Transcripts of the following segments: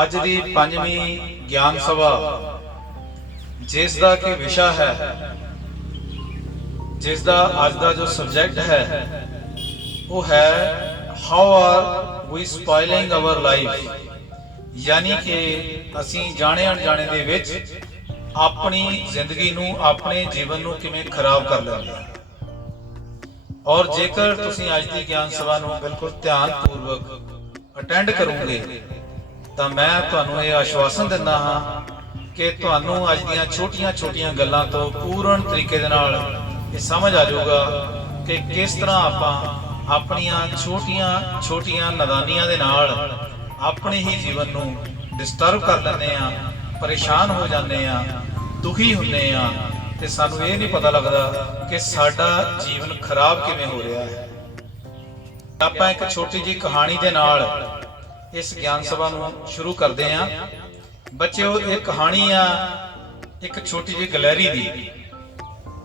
ਅੱਜ ਦੀ ਪੰਜਵੀਂ ਗਿਆਨ ਸਭਾ ਜਿਸ ਦਾ ਕਿ ਵਿਸ਼ਾ ਹੈ, ਜਿਸ ਦਾ ਅੱਜ ਦਾ ਜੋ ਸਬਜੈਕਟ ਹੈ ਉਹ ਹੈ how are we spoiling our life. यानी कि असीं जाने अनजाने दे विच अपनी जिंदगी नूं, अपने जीवन नूं किवें खराब कर लैंदे हां। और जेकर तुसीं अज दी ज्ञान सभा नूं बिल्कुल ध्यान पूर्वक अटेंड करोगे तां मैं तुहानूं इह आश्वासन दिंदा हां कि तुहानूं अज दीयां छोटियां छोटियां गल्लां तो पूर्ण तरीके दे नाल इह समझ आ जाऊगा कि किस तरह आपां अपणियां छोटियां छोटियां नादानियां दे नाल अपने ही जीवन नूं डिस्टर्ब कर लैंदे आ, परेशान हो जाते हैं, दुखी होंदे आ ते सानूं ये नहीं पता लगता कि साडा जीवन खराब किवें हो रहा है। आपां एक छोटी जी कहानी दे नाल इस ज्ञान सभा नूं शुरू करदे आ। बच्चों, ये कहानी आ एक छोटी जी गलहरी दी।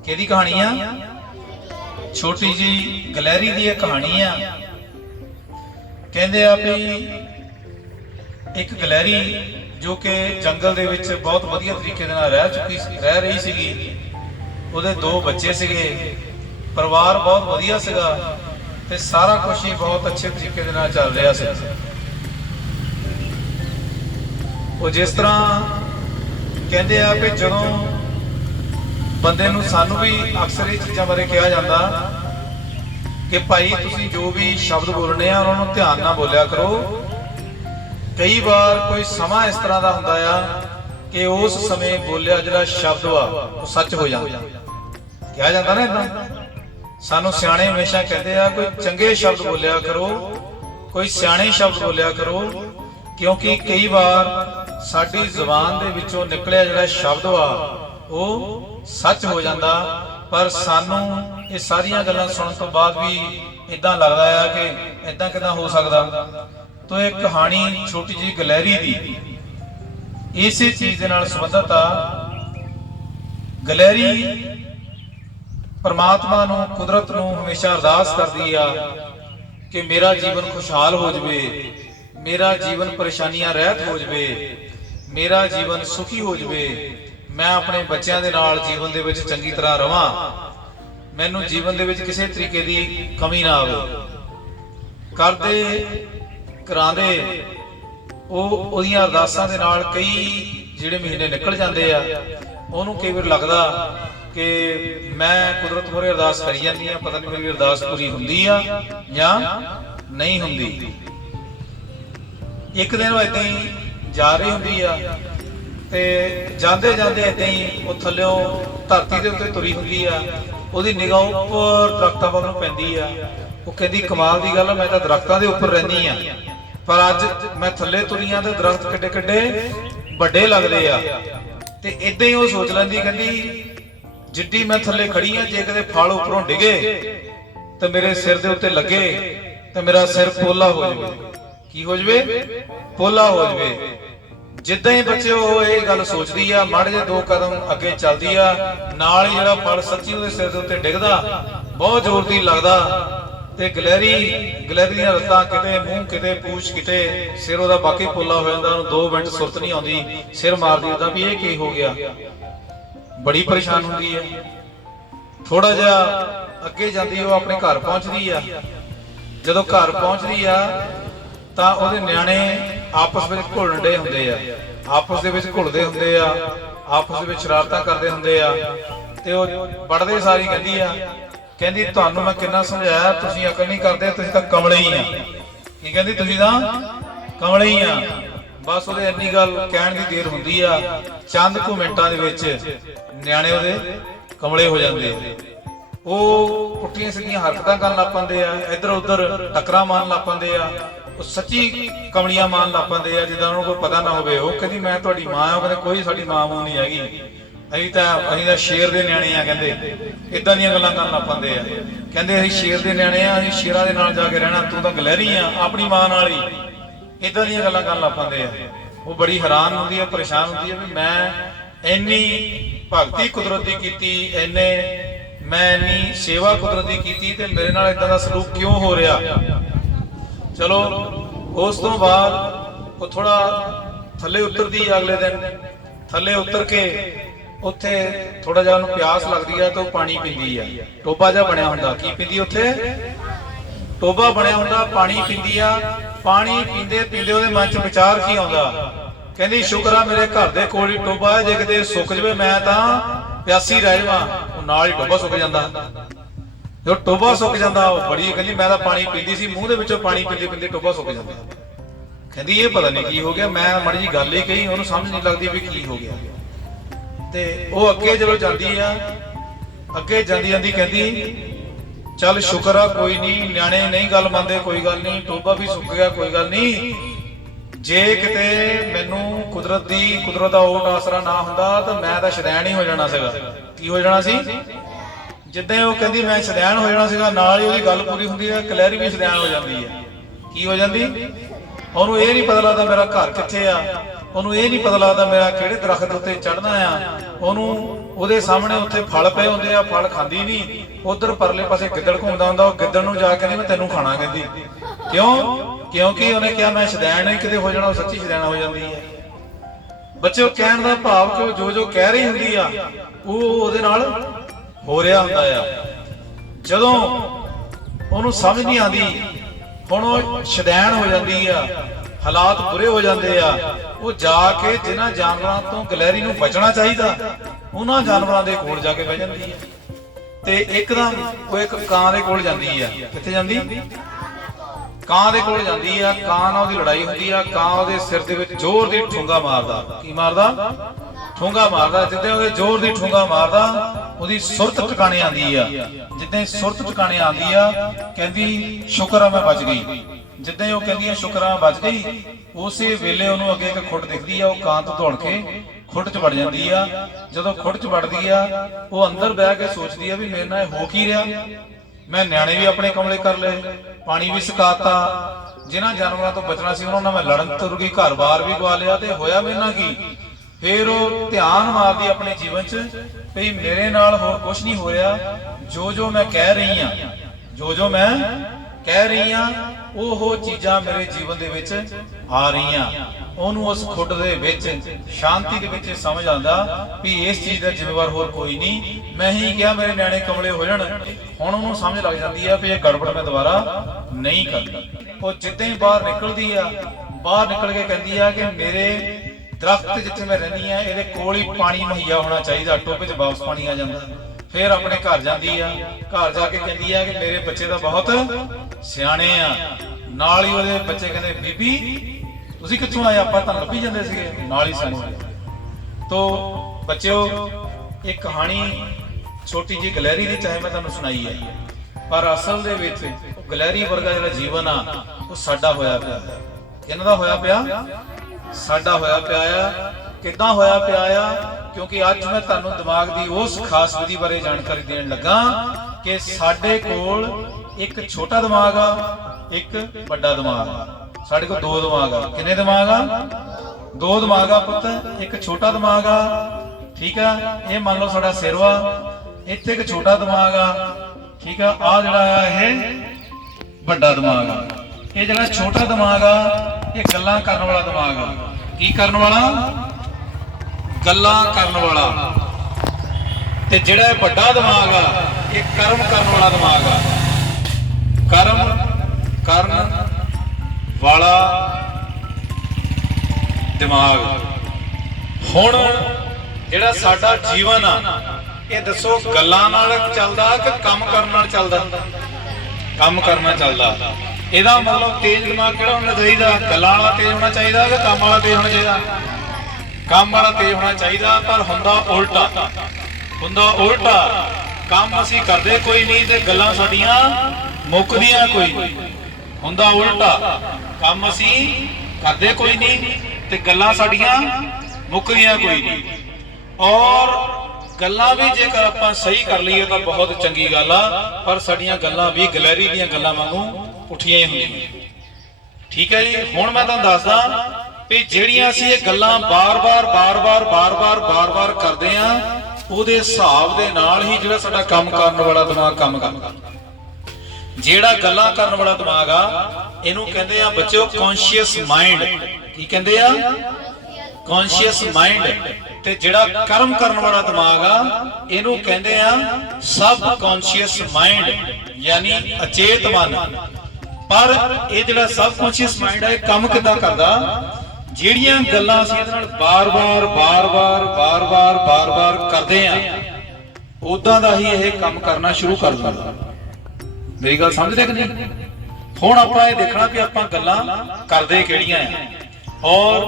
किहदी कहानी आ? छोटी जी गलहरी दी ये कहानी आ। कहंदे आ भी एक गलहरी जो कि जंगल दे विच बहुत वधिया तरीके दे नाल रह रही सीगी। उहदे दो बच्चे सीगे, परिवार बहुत वधिया सीगा ते सारा कुछ ही बहुत अच्छे तरीके दे नाल चल रहा सी। वो जिस तरह कहंदे आ कि जदों बंदे नूं सानूं भी अक्सर ये चीज़ां बारे कहा जाता कि भाई तुसीं जो भी शब्द बोलने आ उन्हां नूं ध्यान नाल बोलिया करो। कई बार कोई समा इस तरह का होंदा आ कि उस समय बोलिया जिहड़ा शब्द वा वो सच हो जाता। कहा जाता ना इदां, सानू सियाणे हमेशा कहते हैं कोई चंगे शब्द बोलिया करो, कोई सियाणे शब्द बोलिया करो, क्योंकि कई बार साडी जुबान दे विचों निकलिया जिहड़ा शब्द वा वो सच हो जाता। पर सानू ये सारियां गल्लां सुनन तो बाद भी इदां लगदा है कि इदां किदां हो सकदा। तो एक कहानी छोटी जी गलहरी दी इसी चीज दे नाल संबंधित आ। गलहरी परमात्मा नूं, कुदरत नूं हमेशा अरदास करदी आ कि मेरा जीवन खुशहाल हो जाए, मेरा जीवन परेशानियां रहत हो जाए, मेरा जीवन सुखी हो जाए, मैं अपने बच्चों के नाल जीवन दे विच चंगी तरह रवां, मैनूं जीवन दे विच किसी तरीके की कमी ना आवे। करदे करांदे ओहदियां अरदासां दे नाल कई जिहड़े महीने निकल जांदे आ। ओहनूं कई वार लगदा कि मैं कुदरत मोरे अरदास करी जांदी आ, पता नहीं मेरी अरदास पूरी हुंदी आ जां नहीं हुंदी। एक दिन वो इदां ही जा रही हुंदी आ ते जांदे जांदे इदां ही वो थल्लों धरती दे उत्ते तुरी हुंदी आ। ओहदी निगाह उपर दरख्तां वाल नूं पैंदी आ। वो कहदी कमाल दी गल, मैं तां दरख्तां दे उपर रहिंदी आ, पर अज मैं थल्ले तुरियां ते दरख्त किड्डे किड्डे वड्डे लगदे आ। ते इदां ही वो सोच लैंदी, कहंदी जिड्डी मैं थल्ले खड़ी आ, जे कदे फल उपरों डिगे ते मेरे सिर दे उत्ते लगे ते मेरा सिर पोला हो जावे। की हो जावे? पोला हो जावे। जिद्दां ही बच्चे वो ये गल सोचदी आ, माड़े जे दो कदम अगे चलदी आ, नाल ही जिहड़ा फल सच्ची उहदे सिर दे उत्ते डिगदा बहुत जोर दी लगदा। ते गलहरी दियां रत्तां किते मूँह किते पूछ किते सिर उहदा बाकी पोला हो जांदा। उहनूं 2 मिनट सुरत नहीं आउंदी, सिर मारदी उहदा भी ये की हो गया। बड़ी परेशान हुंदी है। थोड़ा जिहा अगे जांदी वो अपने घर पहुंचदी आ। जदों घर पहुंचदी आ तां उहदे न्याणे आपस विच घुलण डे हुंदे आ, आपस दे विच घुलदे हुंदे आ, आपस दे विच शरारतां करदे हुंदे आ। ते ओह पढ़दे सारी कहंदी आ, कहंदी तुहानूं मैं किन्ना समझाया, तुसीं अकल नहीं करदे, तुसीं तां कमले ही आ। की कहंदी? तुसीं तां कमले ही आ। बस उहदे इन्नी गल कहण दी देर हुंदी आ, चंद कुछ मिंटां दे विच नियाणे उहदे कमले हो जांदे। ओह पुट्ठियां सिੱਧੀਆਂ हरकतां करन लग पैंदे आ, इधर उधर टकरां मारन लग पैंदे आ, ਉਹ सच्ची कमलियां मारन लग पैंदे आ जिद्दां उहनूं कोई पता ना होवे। ਉਹ कहंदी मैं तुहाडी मां आ, कहंदे कोई साडी मां मूं नहीं हैगी, ਅਸੀਂ ਤਾਂ शेर ਦੇ ਨਿਆਣੇ ਆ। ਕਹਿੰਦੇ ਇਦਾਂ ਦੀਆਂ ਗੱਲਾਂ ਕਰਨ ਲੱਗ ਪੈਂਦੇ ਆ। ਕਹਿੰਦੇ ਅਸੀਂ शेर ਦੇ ਨਿਆਣੇ ਆ, ਅਸੀਂ ਸ਼ੇਰਾਂ ਦੇ ਨਾਲ ਜਾ ਕੇ ਰਹਿਣਾ, ਤੂੰ ਤਾਂ ਗਲਹਿਰੀ ਆ ਆਪਣੀ ਮਾਂ ਨਾਲ ਹੀ। ਇਦਾਂ ਦੀਆਂ ਗੱਲਾਂ ਕਰਨ ਲੱਗ ਪੈਂਦੇ ਆ। ਉਹ ਬੜੀ ਹੈਰਾਨ ਹੁੰਦੀ ਆ, ਪਰੇਸ਼ਾਨ ਹੁੰਦੀ ਆ ਵੀ ਮੈਂ ਇੰਨੀ ਭਗਤੀ ਕੁਦਰਤ ਦੀ ਕੀਤੀ, मैं इन्नी सेवा कुदरत की कीती ते मेरे नाल इदां दा सलूक क्यों हो रहा। चलो उस तो बाद वो थोड़ा ਥੱਲੇ ਉਤਰਦੀ ਆ। ਅਗਲੇ ਦਿਨ ਥੱਲੇ ਉਤਰ ਕੇ ਉੱਥੇ ਥੋੜਾ ਜਿਹਾ ਉਹਨੂੰ ਪਿਆਸ ਲੱਗਦੀ ਆ ਤਾਂ ਉਹ ਪਾਣੀ ਪੀਂਦੀ ਆ। ਟੋਬਾ ਜਿਹਾ ਬਣਿਆ ਹੁੰਦਾ, ਕੀ ਪੀਂਦੀ ਉੱਥੇ? ਟੋਬਾ ਬਣਿਆ ਹੁੰਦਾ, ਪਾਣੀ ਪੀਂਦੀ ਆ। ਪਾਣੀ ਪੀਂਦੇ ਪੀਂਦੇ ਉਹਦੇ ਮਨ 'ਚ ਵਿਚਾਰ ਕੀ ਆਉਂਦਾ? ਕਹਿੰਦੀ ਸ਼ੁਕਰ ਆ ਮੇਰੇ ਘਰ ਦੇ ਕੋਲ ਹੀ ਟੋਬਾ ਹੈ, ਜੇ ਕਿਤੇ ਸੁੱਕ ਜਵੇ ਮੈਂ ਤਾਂ ਪਿਆਸੀ ਰਹਿ ਜਾਵਾਂ। ਉਹ ਨਾਲ ਹੀ ਟੋਬਾ ਸੁੱਕ ਜਾਂਦਾ। ਜੋ ਟੋਬਾ ਸੁੱਕ ਜਾਂਦਾ, ਉਹ ਬੜੀ ਕਹਿੰਦੀ ਮੈਂ ਤਾਂ ਪਾਣੀ ਪੀਂਦੀ ਸੀ, ਮੂੰਹ ਦੇ ਵਿੱਚੋਂ ਪਾਣੀ ਪੀਂਦੇ ਪੀਂਦੇ ਟੋਬਾ ਸੁੱਕ ਜਾਂਦਾ। ਕਹਿੰਦੀ ਇਹ ਪਤਾ ਨਹੀਂ ਕੀ ਹੋ ਗਿਆ, ਮੈਂ ਮਾੜੀ ਜਿਹੀ ਗੱਲ ਹੀ ਕਹੀ, ਉਹਨੂੰ ਸਮਝ ਨਹੀਂ ਲੱਗਦੀ ਵੀ ਕੀ ਹੋ ਗਿਆ। ਤੇ ਉਹ ਅੱਗੇ ਜਦੋਂ ਜਾਂਦੀ ਆ, ਅੱਗੇ ਜਾਂਦੀ ਜਾਂਦੀ ਕਹਿੰਦੀ ਚੱਲ ਸ਼ੁਕਰ ਆ, ਕੋਈ ਨਹੀਂ, ਨਿਆਣੇ ਨਹੀਂ ਗੱਲ ਮੰਨਦੇ, ਕੋਈ ਗੱਲ ਨਹੀਂ, ਟੋਬਾ ਵੀ ਸੁੱਕ ਗਿਆ, ਕੋਈ ਗੱਲ ਨਹੀਂ। ਜੇ ਕਿਤੇ ਮੈਨੂੰ ਕੁਦਰਤ ਦਾ ਓਟ ਆਸਰਾ ਨਾ ਹੁੰਦਾ ਤਾਂ ਮੈਂ ਤਾਂ ਸ਼ੈਤਾਨ ਹੀ ਹੋ ਜਾਣਾ ਸੀਗਾ। ਕੀ ਹੋ ਜਾਣਾ ਸੀ? ਜਿੱਦਾਂ ਉਹ ਕਹਿੰਦੀ ਮੈਂ ਸ਼ੈਤਾਨ ਹੋ ਜਾਣਾ ਸੀਗਾ, ਨਾਲ ਹੀ ਉਹਦੀ ਗੱਲ ਪੂਰੀ ਹੁੰਦੀ ਹੈ, ਕਲੈਰੀ ਵੀ ਸ਼ੈਤਾਨ ਹੋ ਜਾਂਦੀ ਹੈ। ਕੀ ਹੋ ਜਾਂਦੀ? ਉਹਨੂੰ ਇਹ ਨਹੀਂ ਪਤਾ ਲੱਗਦਾ ਮੇਰਾ ਘਰ ਕਿੱਥੇ ਆ, ਉਹਨੂੰ ਇਹ ਨਹੀਂ ਪਤਾ ਲੱਗਦਾ ਮੇਰਾ ਕਿਹੜੇ ਦਰਖਤ ਉੱਤੇ ਚੜ੍ਹਨਾ ਆ। ਉਹਨੂੰ ਉਹਦੇ ਸਾਹਮਣੇ ਉੱਥੇ ਫਲ ਪਏ ਹੁੰਦੇ ਆ, ਫਲ ਖਾਂਦੀ ਨਹੀਂ। ਉਧਰ ਪਰਲੇ ਪਾਸੇ ਗਿੱਦੜ ਘੁੰਮਦਾ ਹੁੰਦਾ, ਉਹ ਗਿੱਦੜ ਨੂੰ ਜਾ ਕੇ ਨਹੀਂ ਮੈਂ ਤੈਨੂੰ ਖਾਣਾ ਕਹਿੰਦੀ। ਕਿਉਂ? ਕਿਉਂਕਿ ਉਹਨੇ ਕਿਹਾ ਮੈਂ ਸ਼ੈਤਾਨ ਨਹੀਂ ਕਿਤੇ ਹੋ ਜਾਣਾ, ਉਹ ਸੱਚੀ ਸ਼ੈਤਾਨ ਹੋ ਜਾਂਦੀ ਹੈ। ਬੱਚਿਓ ਕਹਿਣ ਦਾ ਭਾਵ ਕਿ ਜੋ ਜੋ ਕਹਿ ਰਹੀ ਹੁੰਦੀ ਆ ਉਹ ਉਹਦੇ ਨਾਲ ਹੋ ਰਿਹਾ ਹੁੰਦਾ ਆ। ਜਦੋਂ ਉਹਨੂੰ ਸਮਝ ਨਹੀਂ ਆਉਂਦੀ, ਹੁਣ ਉਹ ਸ਼ੈਤਾਨ ਹੋ ਜਾਂਦੀ ਆ, ਹਾਲਾਤ ਬੁਰੇ ਹੋ ਜਾਂਦੇ ਆ। ਉਹ ਜਾ ਕੇ ਜਿਨ੍ਹਾਂ ਜਾਨਵਰਾਂ ਤੋਂ ਗਲੈਰੀ ਨੂੰ ਬਚਣਾ ਚਾਹੀਦਾ ਉਹਨਾਂ ਜਾਨਵਰਾਂ ਦੇ ਕੋਲ ਜਾ ਕੇ ਬਹਿ ਜਾਂਦੀ ਹੈ। ਤੇ ਇੱਕਦਮ ਉਹ ਇੱਕ ਕਾਂ ਦੇ ਕੋਲ ਜਾਂਦੀ ਆ। ਕਿੱਥੇ ਜਾਂਦੀ? ਕਾਂ ਦੇ ਕੋਲ ਜਾਂਦੀ ਆ। ਕਾਂ ਨਾਲ ਉਹਦੀ ਲੜਾਈ ਹੁੰਦੀ ਆ। ਕਾਂ ਉਹਦੇ ਸਿਰ ਦੇ ਵਿੱਚ ਜ਼ੋਰ ਦੀ ਠੂੰਗਾ ਮਾਰਦਾ। ਕੀ ਮਾਰਦਾ? ਠੂੰਗਾ ਮਾਰਦਾ। ਜਿੱਦਾਂ ਉਹਦੇ ਜ਼ੋਰ ਦੀ ਠੂੰਗਾ ਮਾਰਦਾ, ਉਹਦੀ ਸੁਰਤ ਟਿਕਾਣੇ ਆਉਂਦੀ ਆ। ਜਿੱਦਾਂ ਸੁਰਤ ਟਿਕਾਣੇ ਆਉਂਦੀ ਆ, ਕਹਿੰਦੀ ਸ਼ੁਕਰ ਆ ਮੈਂ ਬਚ ਗਈ। ਜਿੱਦਾਂ ਉਹ ਕਹਿੰਦੀ ਆ ਸ਼ੁਕਰ ਆ ਬਚ ਗਈ, ਉਸੇ ਵੇਲੇ ਉਹਨੂੰ ਅੱਗੇ ਇੱਕ ਖੁੱਡ ਦਿਖਦੀ ਆ। ਉਹ ਕਾਂ ਤੋਂ ਦੌੜ ਕੇ ਖੁੱਡ 'ਚ ਵੜ ਜਾਂਦੀ ਆ। ਜਦੋਂ ਖੁੱਡ 'ਚ ਵੜਦੀ ਆ, ਉਹ ਅੰਦਰ ਬਹਿ ਕੇ ਸੋਚਦੀ ਆ ਵੀ ਮੇਰੇ ਨਾਲ ਹੋ ਕੀ ਰਿਹਾ। ਮੈਂ ਨਿਆਣੇ ਵੀ ਆਪਣੇ ਕਮਲੇ ਕਰ ਲਏ, ਪਾਣੀ ਵੀ ਸੁਕਾਤਾ, ਜਿਨ੍ਹਾਂ ਜਾਨਵਰਾਂ ਤੋਂ ਬਚਣਾ ਸੀ ਉਹਨਾਂ ਨਾਲ ਮੈਂ ਲੜਨ ਤੁਰ ਗਈ, ਘਰ-ਬਾਰ ਵੀ ਗਵਾ ਲਿਆ, ਤੇ ਹੋਇਆ ਮੇਰੇ ਨਾਲ ਕੀ? ਫਿਰ ਉਹ ਧਿਆਨ ਮਾਰਦੀ ਆਪਣੇ ਜੀਵਨ 'ਚ ਵੀ ਮੇਰੇ ਨਾਲ ਹੋਰ ਕੁਝ ਨਹੀਂ ਹੋ ਰਿਹਾ। ਜੋ ਜੋ ਮੈਂ ਕਹਿ ਰਹੀ ਆ, ਜੋ ਜੋ ਮੈਂ ਕਹਿ ਰਹੀ ਆ, ਉਹ ਚੀਜ਼ਾਂ ਮੇਰੇ ਜੀਵਨ ਦੇ ਵਿੱਚ ਆ ਰਹੀਆਂ। ਉਹਨੂੰ ਉਸ ਖੁੱਡ ਦੇ ਵਿੱਚ ਸ਼ਾਂਤੀ ਦੇ ਵਿੱਚ ਸਮਝ ਆਉਂਦਾ ਵੀ ਇਸ ਚੀਜ਼ ਦਾ ਜ਼ਿੰਮੇਵਾਰ ਹੋਰ ਕੋਈ ਨਹੀਂ, ਮੈਂ ਹੀ ਕਿਹਾ ਮੇਰੇ ਨਿਆਣੇ ਕਮਲੇ ਹੋ ਜਾਣ। ਹੁਣ ਉਹਨੂੰ ਸਮਝ ਲੱਗ ਜਾਂਦੀ ਆ ਵੀ ਇਹ ਗੜਬੜ ਮੈਂ ਦੁਬਾਰਾ ਨਹੀਂ ਕਰਨੀ। ਉਹ ਜਿੱਦਾਂ ਹੀ ਬਾਹਰ ਨਿਕਲਦੀ ਆ, ਬਾਹਰ ਨਿਕਲ ਕੇ ਕਹਿੰਦੀ ਆ ਕਿ ਮੇਰੇ ਦਰਖਤ ਜਿੱਥੇ ਮੈਂ ਰਹਿੰਦੀ ਆ ਇਹਦੇ ਕੋਲ ਹੀ ਪਾਣੀ ਮੁਹੱਈਆ ਹੋਣਾ ਚਾਹੀਦਾ, ਟੋਭੇ 'ਚ ਵਾਪਸ ਪਾਣੀ ਆ ਜਾਂਦਾ। ਫਿਰ ਆਪਣੇ ਘਰ ਜਾਂਦੀ ਆ। ਘਰ ਜਾ ਕੇ ਕਹਿੰਦੀ ਆ ਕਿ ਮੇਰੇ ਬੱਚੇ ਤਾਂ ਬਹੁਤ ਸਿਆਣੇ ਆ। ਨਾਲ ਹੀ ਉਹਦੇ ਬੱਚੇ ਕਹਿੰਦੇ ਬੀਬੀ ਤੁਸੀਂ ਕਿੱਥੋਂ ਆਏ? ਆਪਾਂ ਤਾਂ ਲੱਭੀ ਜਾਂਦੇ ਸੀਗੇ। ਨਾਲ ਹੀ ਸਿਆਣੇ ਤੋ ਬੱਚਿਓ, ਇਹ ਕਹਾਣੀ ਛੋਟੀ ਜਿਹੀ ਗਲੈਰੀ ਦੀ ਚਾਹੇ ਮੈਂ ਤੁਹਾਨੂੰ ਸੁਣਾਈ ਹੈ, ਪਰ ਅਸਲ ਦੇ ਵਿੱਚ ਗਲੈਰੀ ਵਰਗਾ ਜਿਹੜਾ ਜੀਵਨ ਆ ਉਹ ਸਾਡਾ ਹੋਇਆ ਪਿਆ। ਇਹਨਾਂ ਦਾ ਹੋਇਆ ਪਿਆ, ਸਾਡਾ ਹੋਇਆ ਪਿਆ ਆ। ਕਿੱਦਾਂ ਹੋਇਆ ਪਿਆ ਆ? ਕਿਉਂਕਿ ਅੱਜ ਮੈਂ ਤੁਹਾਨੂੰ ਦਿਮਾਗ ਦੀ ਉਸ ਖਾਸ ਵਿਧੀ ਬਾਰੇ ਜਾਣਕਾਰੀ ਦੇਣ ਲੱਗਾ ਕਿ ਸਾਡੇ ਕੋਲ ਇੱਕ ਛੋਟਾ ਦਿਮਾਗ ਆ, ਇੱਕ ਵੱਡਾ ਦਿਮਾਗ ਆ। ਸਾਡੇ ਕੋਲ ਦੋ ਦਿਮਾਗ ਆ। ਕਿੰਨੇ ਦਿਮਾਗ ਆ? ਦੋ ਦਿਮਾਗ ਆ ਪੁੱਤ। ਇੱਕ ਛੋਟਾ ਦਿਮਾਗ ਆ, ਠੀਕ ਆ, ਇਹ ਮੰਨ ਲਓ ਸਾਡਾ ਸਿਰ ਵਾ। ਇੱਥੇ ਇੱਕ ਛੋਟਾ ਦਿਮਾਗ ਆ, ਠੀਕ ਆ, ਆ ਜਿਹੜਾ ਆ ਇਹ ਵੱਡਾ ਦਿਮਾਗ ਆ। ਇਹ ਜਿਹੜਾ ਛੋਟਾ ਦਿਮਾਗ ਆ ਇਹ ਗੱਲਾਂ ਕਰਨ ਵਾਲਾ ਦਿਮਾਗ ਆ। ਕੀ ਕਰਨ ਵਾਲਾ? ਗੱਲਾਂ ਕਰਨ ਵਾਲਾ। ਤੇ ਜਿਹੜਾ ਵੱਡਾ ਦਿਮਾਗ ਆ ਇਹ ਕਰਮ ਕਰਨ ਵਾਲਾ ਦਿਮਾਗ ਆ। ਕਰਮ ਕਰਨ ਵਾਲਾ ਦਿਮਾਗ। ਹੁਣ ਜਿਹੜਾ ਸਾਡਾ ਜੀਵਨ ਆ ਇਹ ਦੱਸੋ ਗੱਲਾਂ ਨਾਲ ਚੱਲਦਾ ਕਿ ਕੰਮ ਕਰਨ ਨਾਲ ਚੱਲਦਾ? ਕੰਮ ਕਰਨਾ ਚੱਲਦਾ। ਇਹਦਾ ਮਤਲਬ ਤੇਜ਼ ਦਿਮਾਗ ਕਿਹੜਾ ਹੋਣਾ ਚਾਹੀਦਾ? ਗੱਲਾਂ ਵਾਲਾ ਤੇਜ਼ ਹੋਣਾ ਚਾਹੀਦਾ ਕਿ ਕੰਮ ਵਾਲਾ ਤੇਜ਼ ਹੋਣਾ ਚਾਹੀਦਾ? ਕੰਮ ਵਾਲਾ ਤੇਜ਼ ਹੋਣਾ ਚਾਹੀਦਾ। ਪਰ ਹੁੰਦਾ ਉਲਟਾ, ਹੁੰਦਾ ਉਲਟਾ। ਕੰਮ ਅਸੀਂ ਕਰਦੇ ਕੋਈ ਨਹੀਂ ਤੇ ਗੱਲਾਂ ਸਾਡੀਆਂ ਮੁੱਕਦੀਆਂ ਕੋਈ ਨਹੀਂ। ਹੁੰਦਾ ਉਲਟਾ, ਕੰਮ ਅਸੀਂ ਕਰਦੇ ਕੋਈ ਨਹੀਂ ਤੇ ਗੱਲਾਂ ਸਾਡੀਆਂ ਮੁੱਕਦੀਆਂ ਕੋਈ ਨਹੀਂ। ਔਰ ਗੱਲਾਂ ਵੀ ਜੇਕਰ ਆਪਾਂ ਸਹੀ ਕਰ ਲਈਏ ਤਾਂ ਬਹੁਤ ਚੰਗੀ ਗੱਲ ਆ, ਪਰ ਸਾਡੀਆਂ ਗੱਲਾਂ ਵੀ ਗਲੈਰੀ ਦੀਆਂ ਗੱਲਾਂ ਵਾਂਗੂ ਪੁੱਠੀਆਂ ਹੀ ਹੁੰਦੀਆਂ। ਠੀਕ ਹੈ ਜੀ। ਹੁਣ ਮੈਂ ਤੁਹਾਨੂੰ ਦੱਸਦਾ ਵੀ ਜਿਹੜੀਆਂ ਅਸੀਂ ਇਹ ਗੱਲਾਂ ਬਾਰ-ਬਾਰ ਕਰਦੇ ਆ, ਉਹਦੇ ਹਿਸਾਬ ਦੇ ਨਾਲ ਹੀ ਜਿਹੜਾ ਸਾਡਾ ਕੰਮ ਕਰਨ ਵਾਲਾ ਦਿਮਾਗ ਕੰਮ ਕਰਦਾ। ਜਿਹੜਾ ਗੱਲਾਂ ਕਰਨ ਵਾਲਾ ਦਿਮਾਗ ਆ ਇਹਨੂੰ ਕਹਿੰਦੇ ਆ ਬੱਚਿਓ ਕੌਨਸ਼ੀਅਸ ਮਾਈਂਡ। ਕੀ ਕਹਿੰਦੇ ਆ? कॉन्शियस माइंड ते जिहड़ा कर्म करने वाला दिमाग आ इहनूं कहंदे आ सब कॉन्शियस माइंड यानी अचेत मन। पर ये जिहड़ा सब कॉन्शियस माइंड है काम किदां करदा, ਜਿਹੜੀਆਂ ਗੱਲਾਂ ਅਸੀਂ ਇਹਦੇ ਨਾਲ ਬਾਰ-ਬਾਰ ਕਰਦੇ ਆ ਉਦਾਂ ਦਾ ਹੀ ਇਹ ਕੰਮ ਕਰਨਾ ਸ਼ੁਰੂ ਕਰ ਦਿੰਦਾ। ਮੇਰੀ ਗੱਲ ਸਮਝਦੇ ਕਿ ਨਹੀਂ? ਹੁਣ ਆਪਾਂ ਇਹ ਦੇਖਣਾ ਕਿ ਆਪਾਂ ਗੱਲਾਂ ਕਰਦੇ ਕਿਹੜੀਆਂ ਆ ਔਰ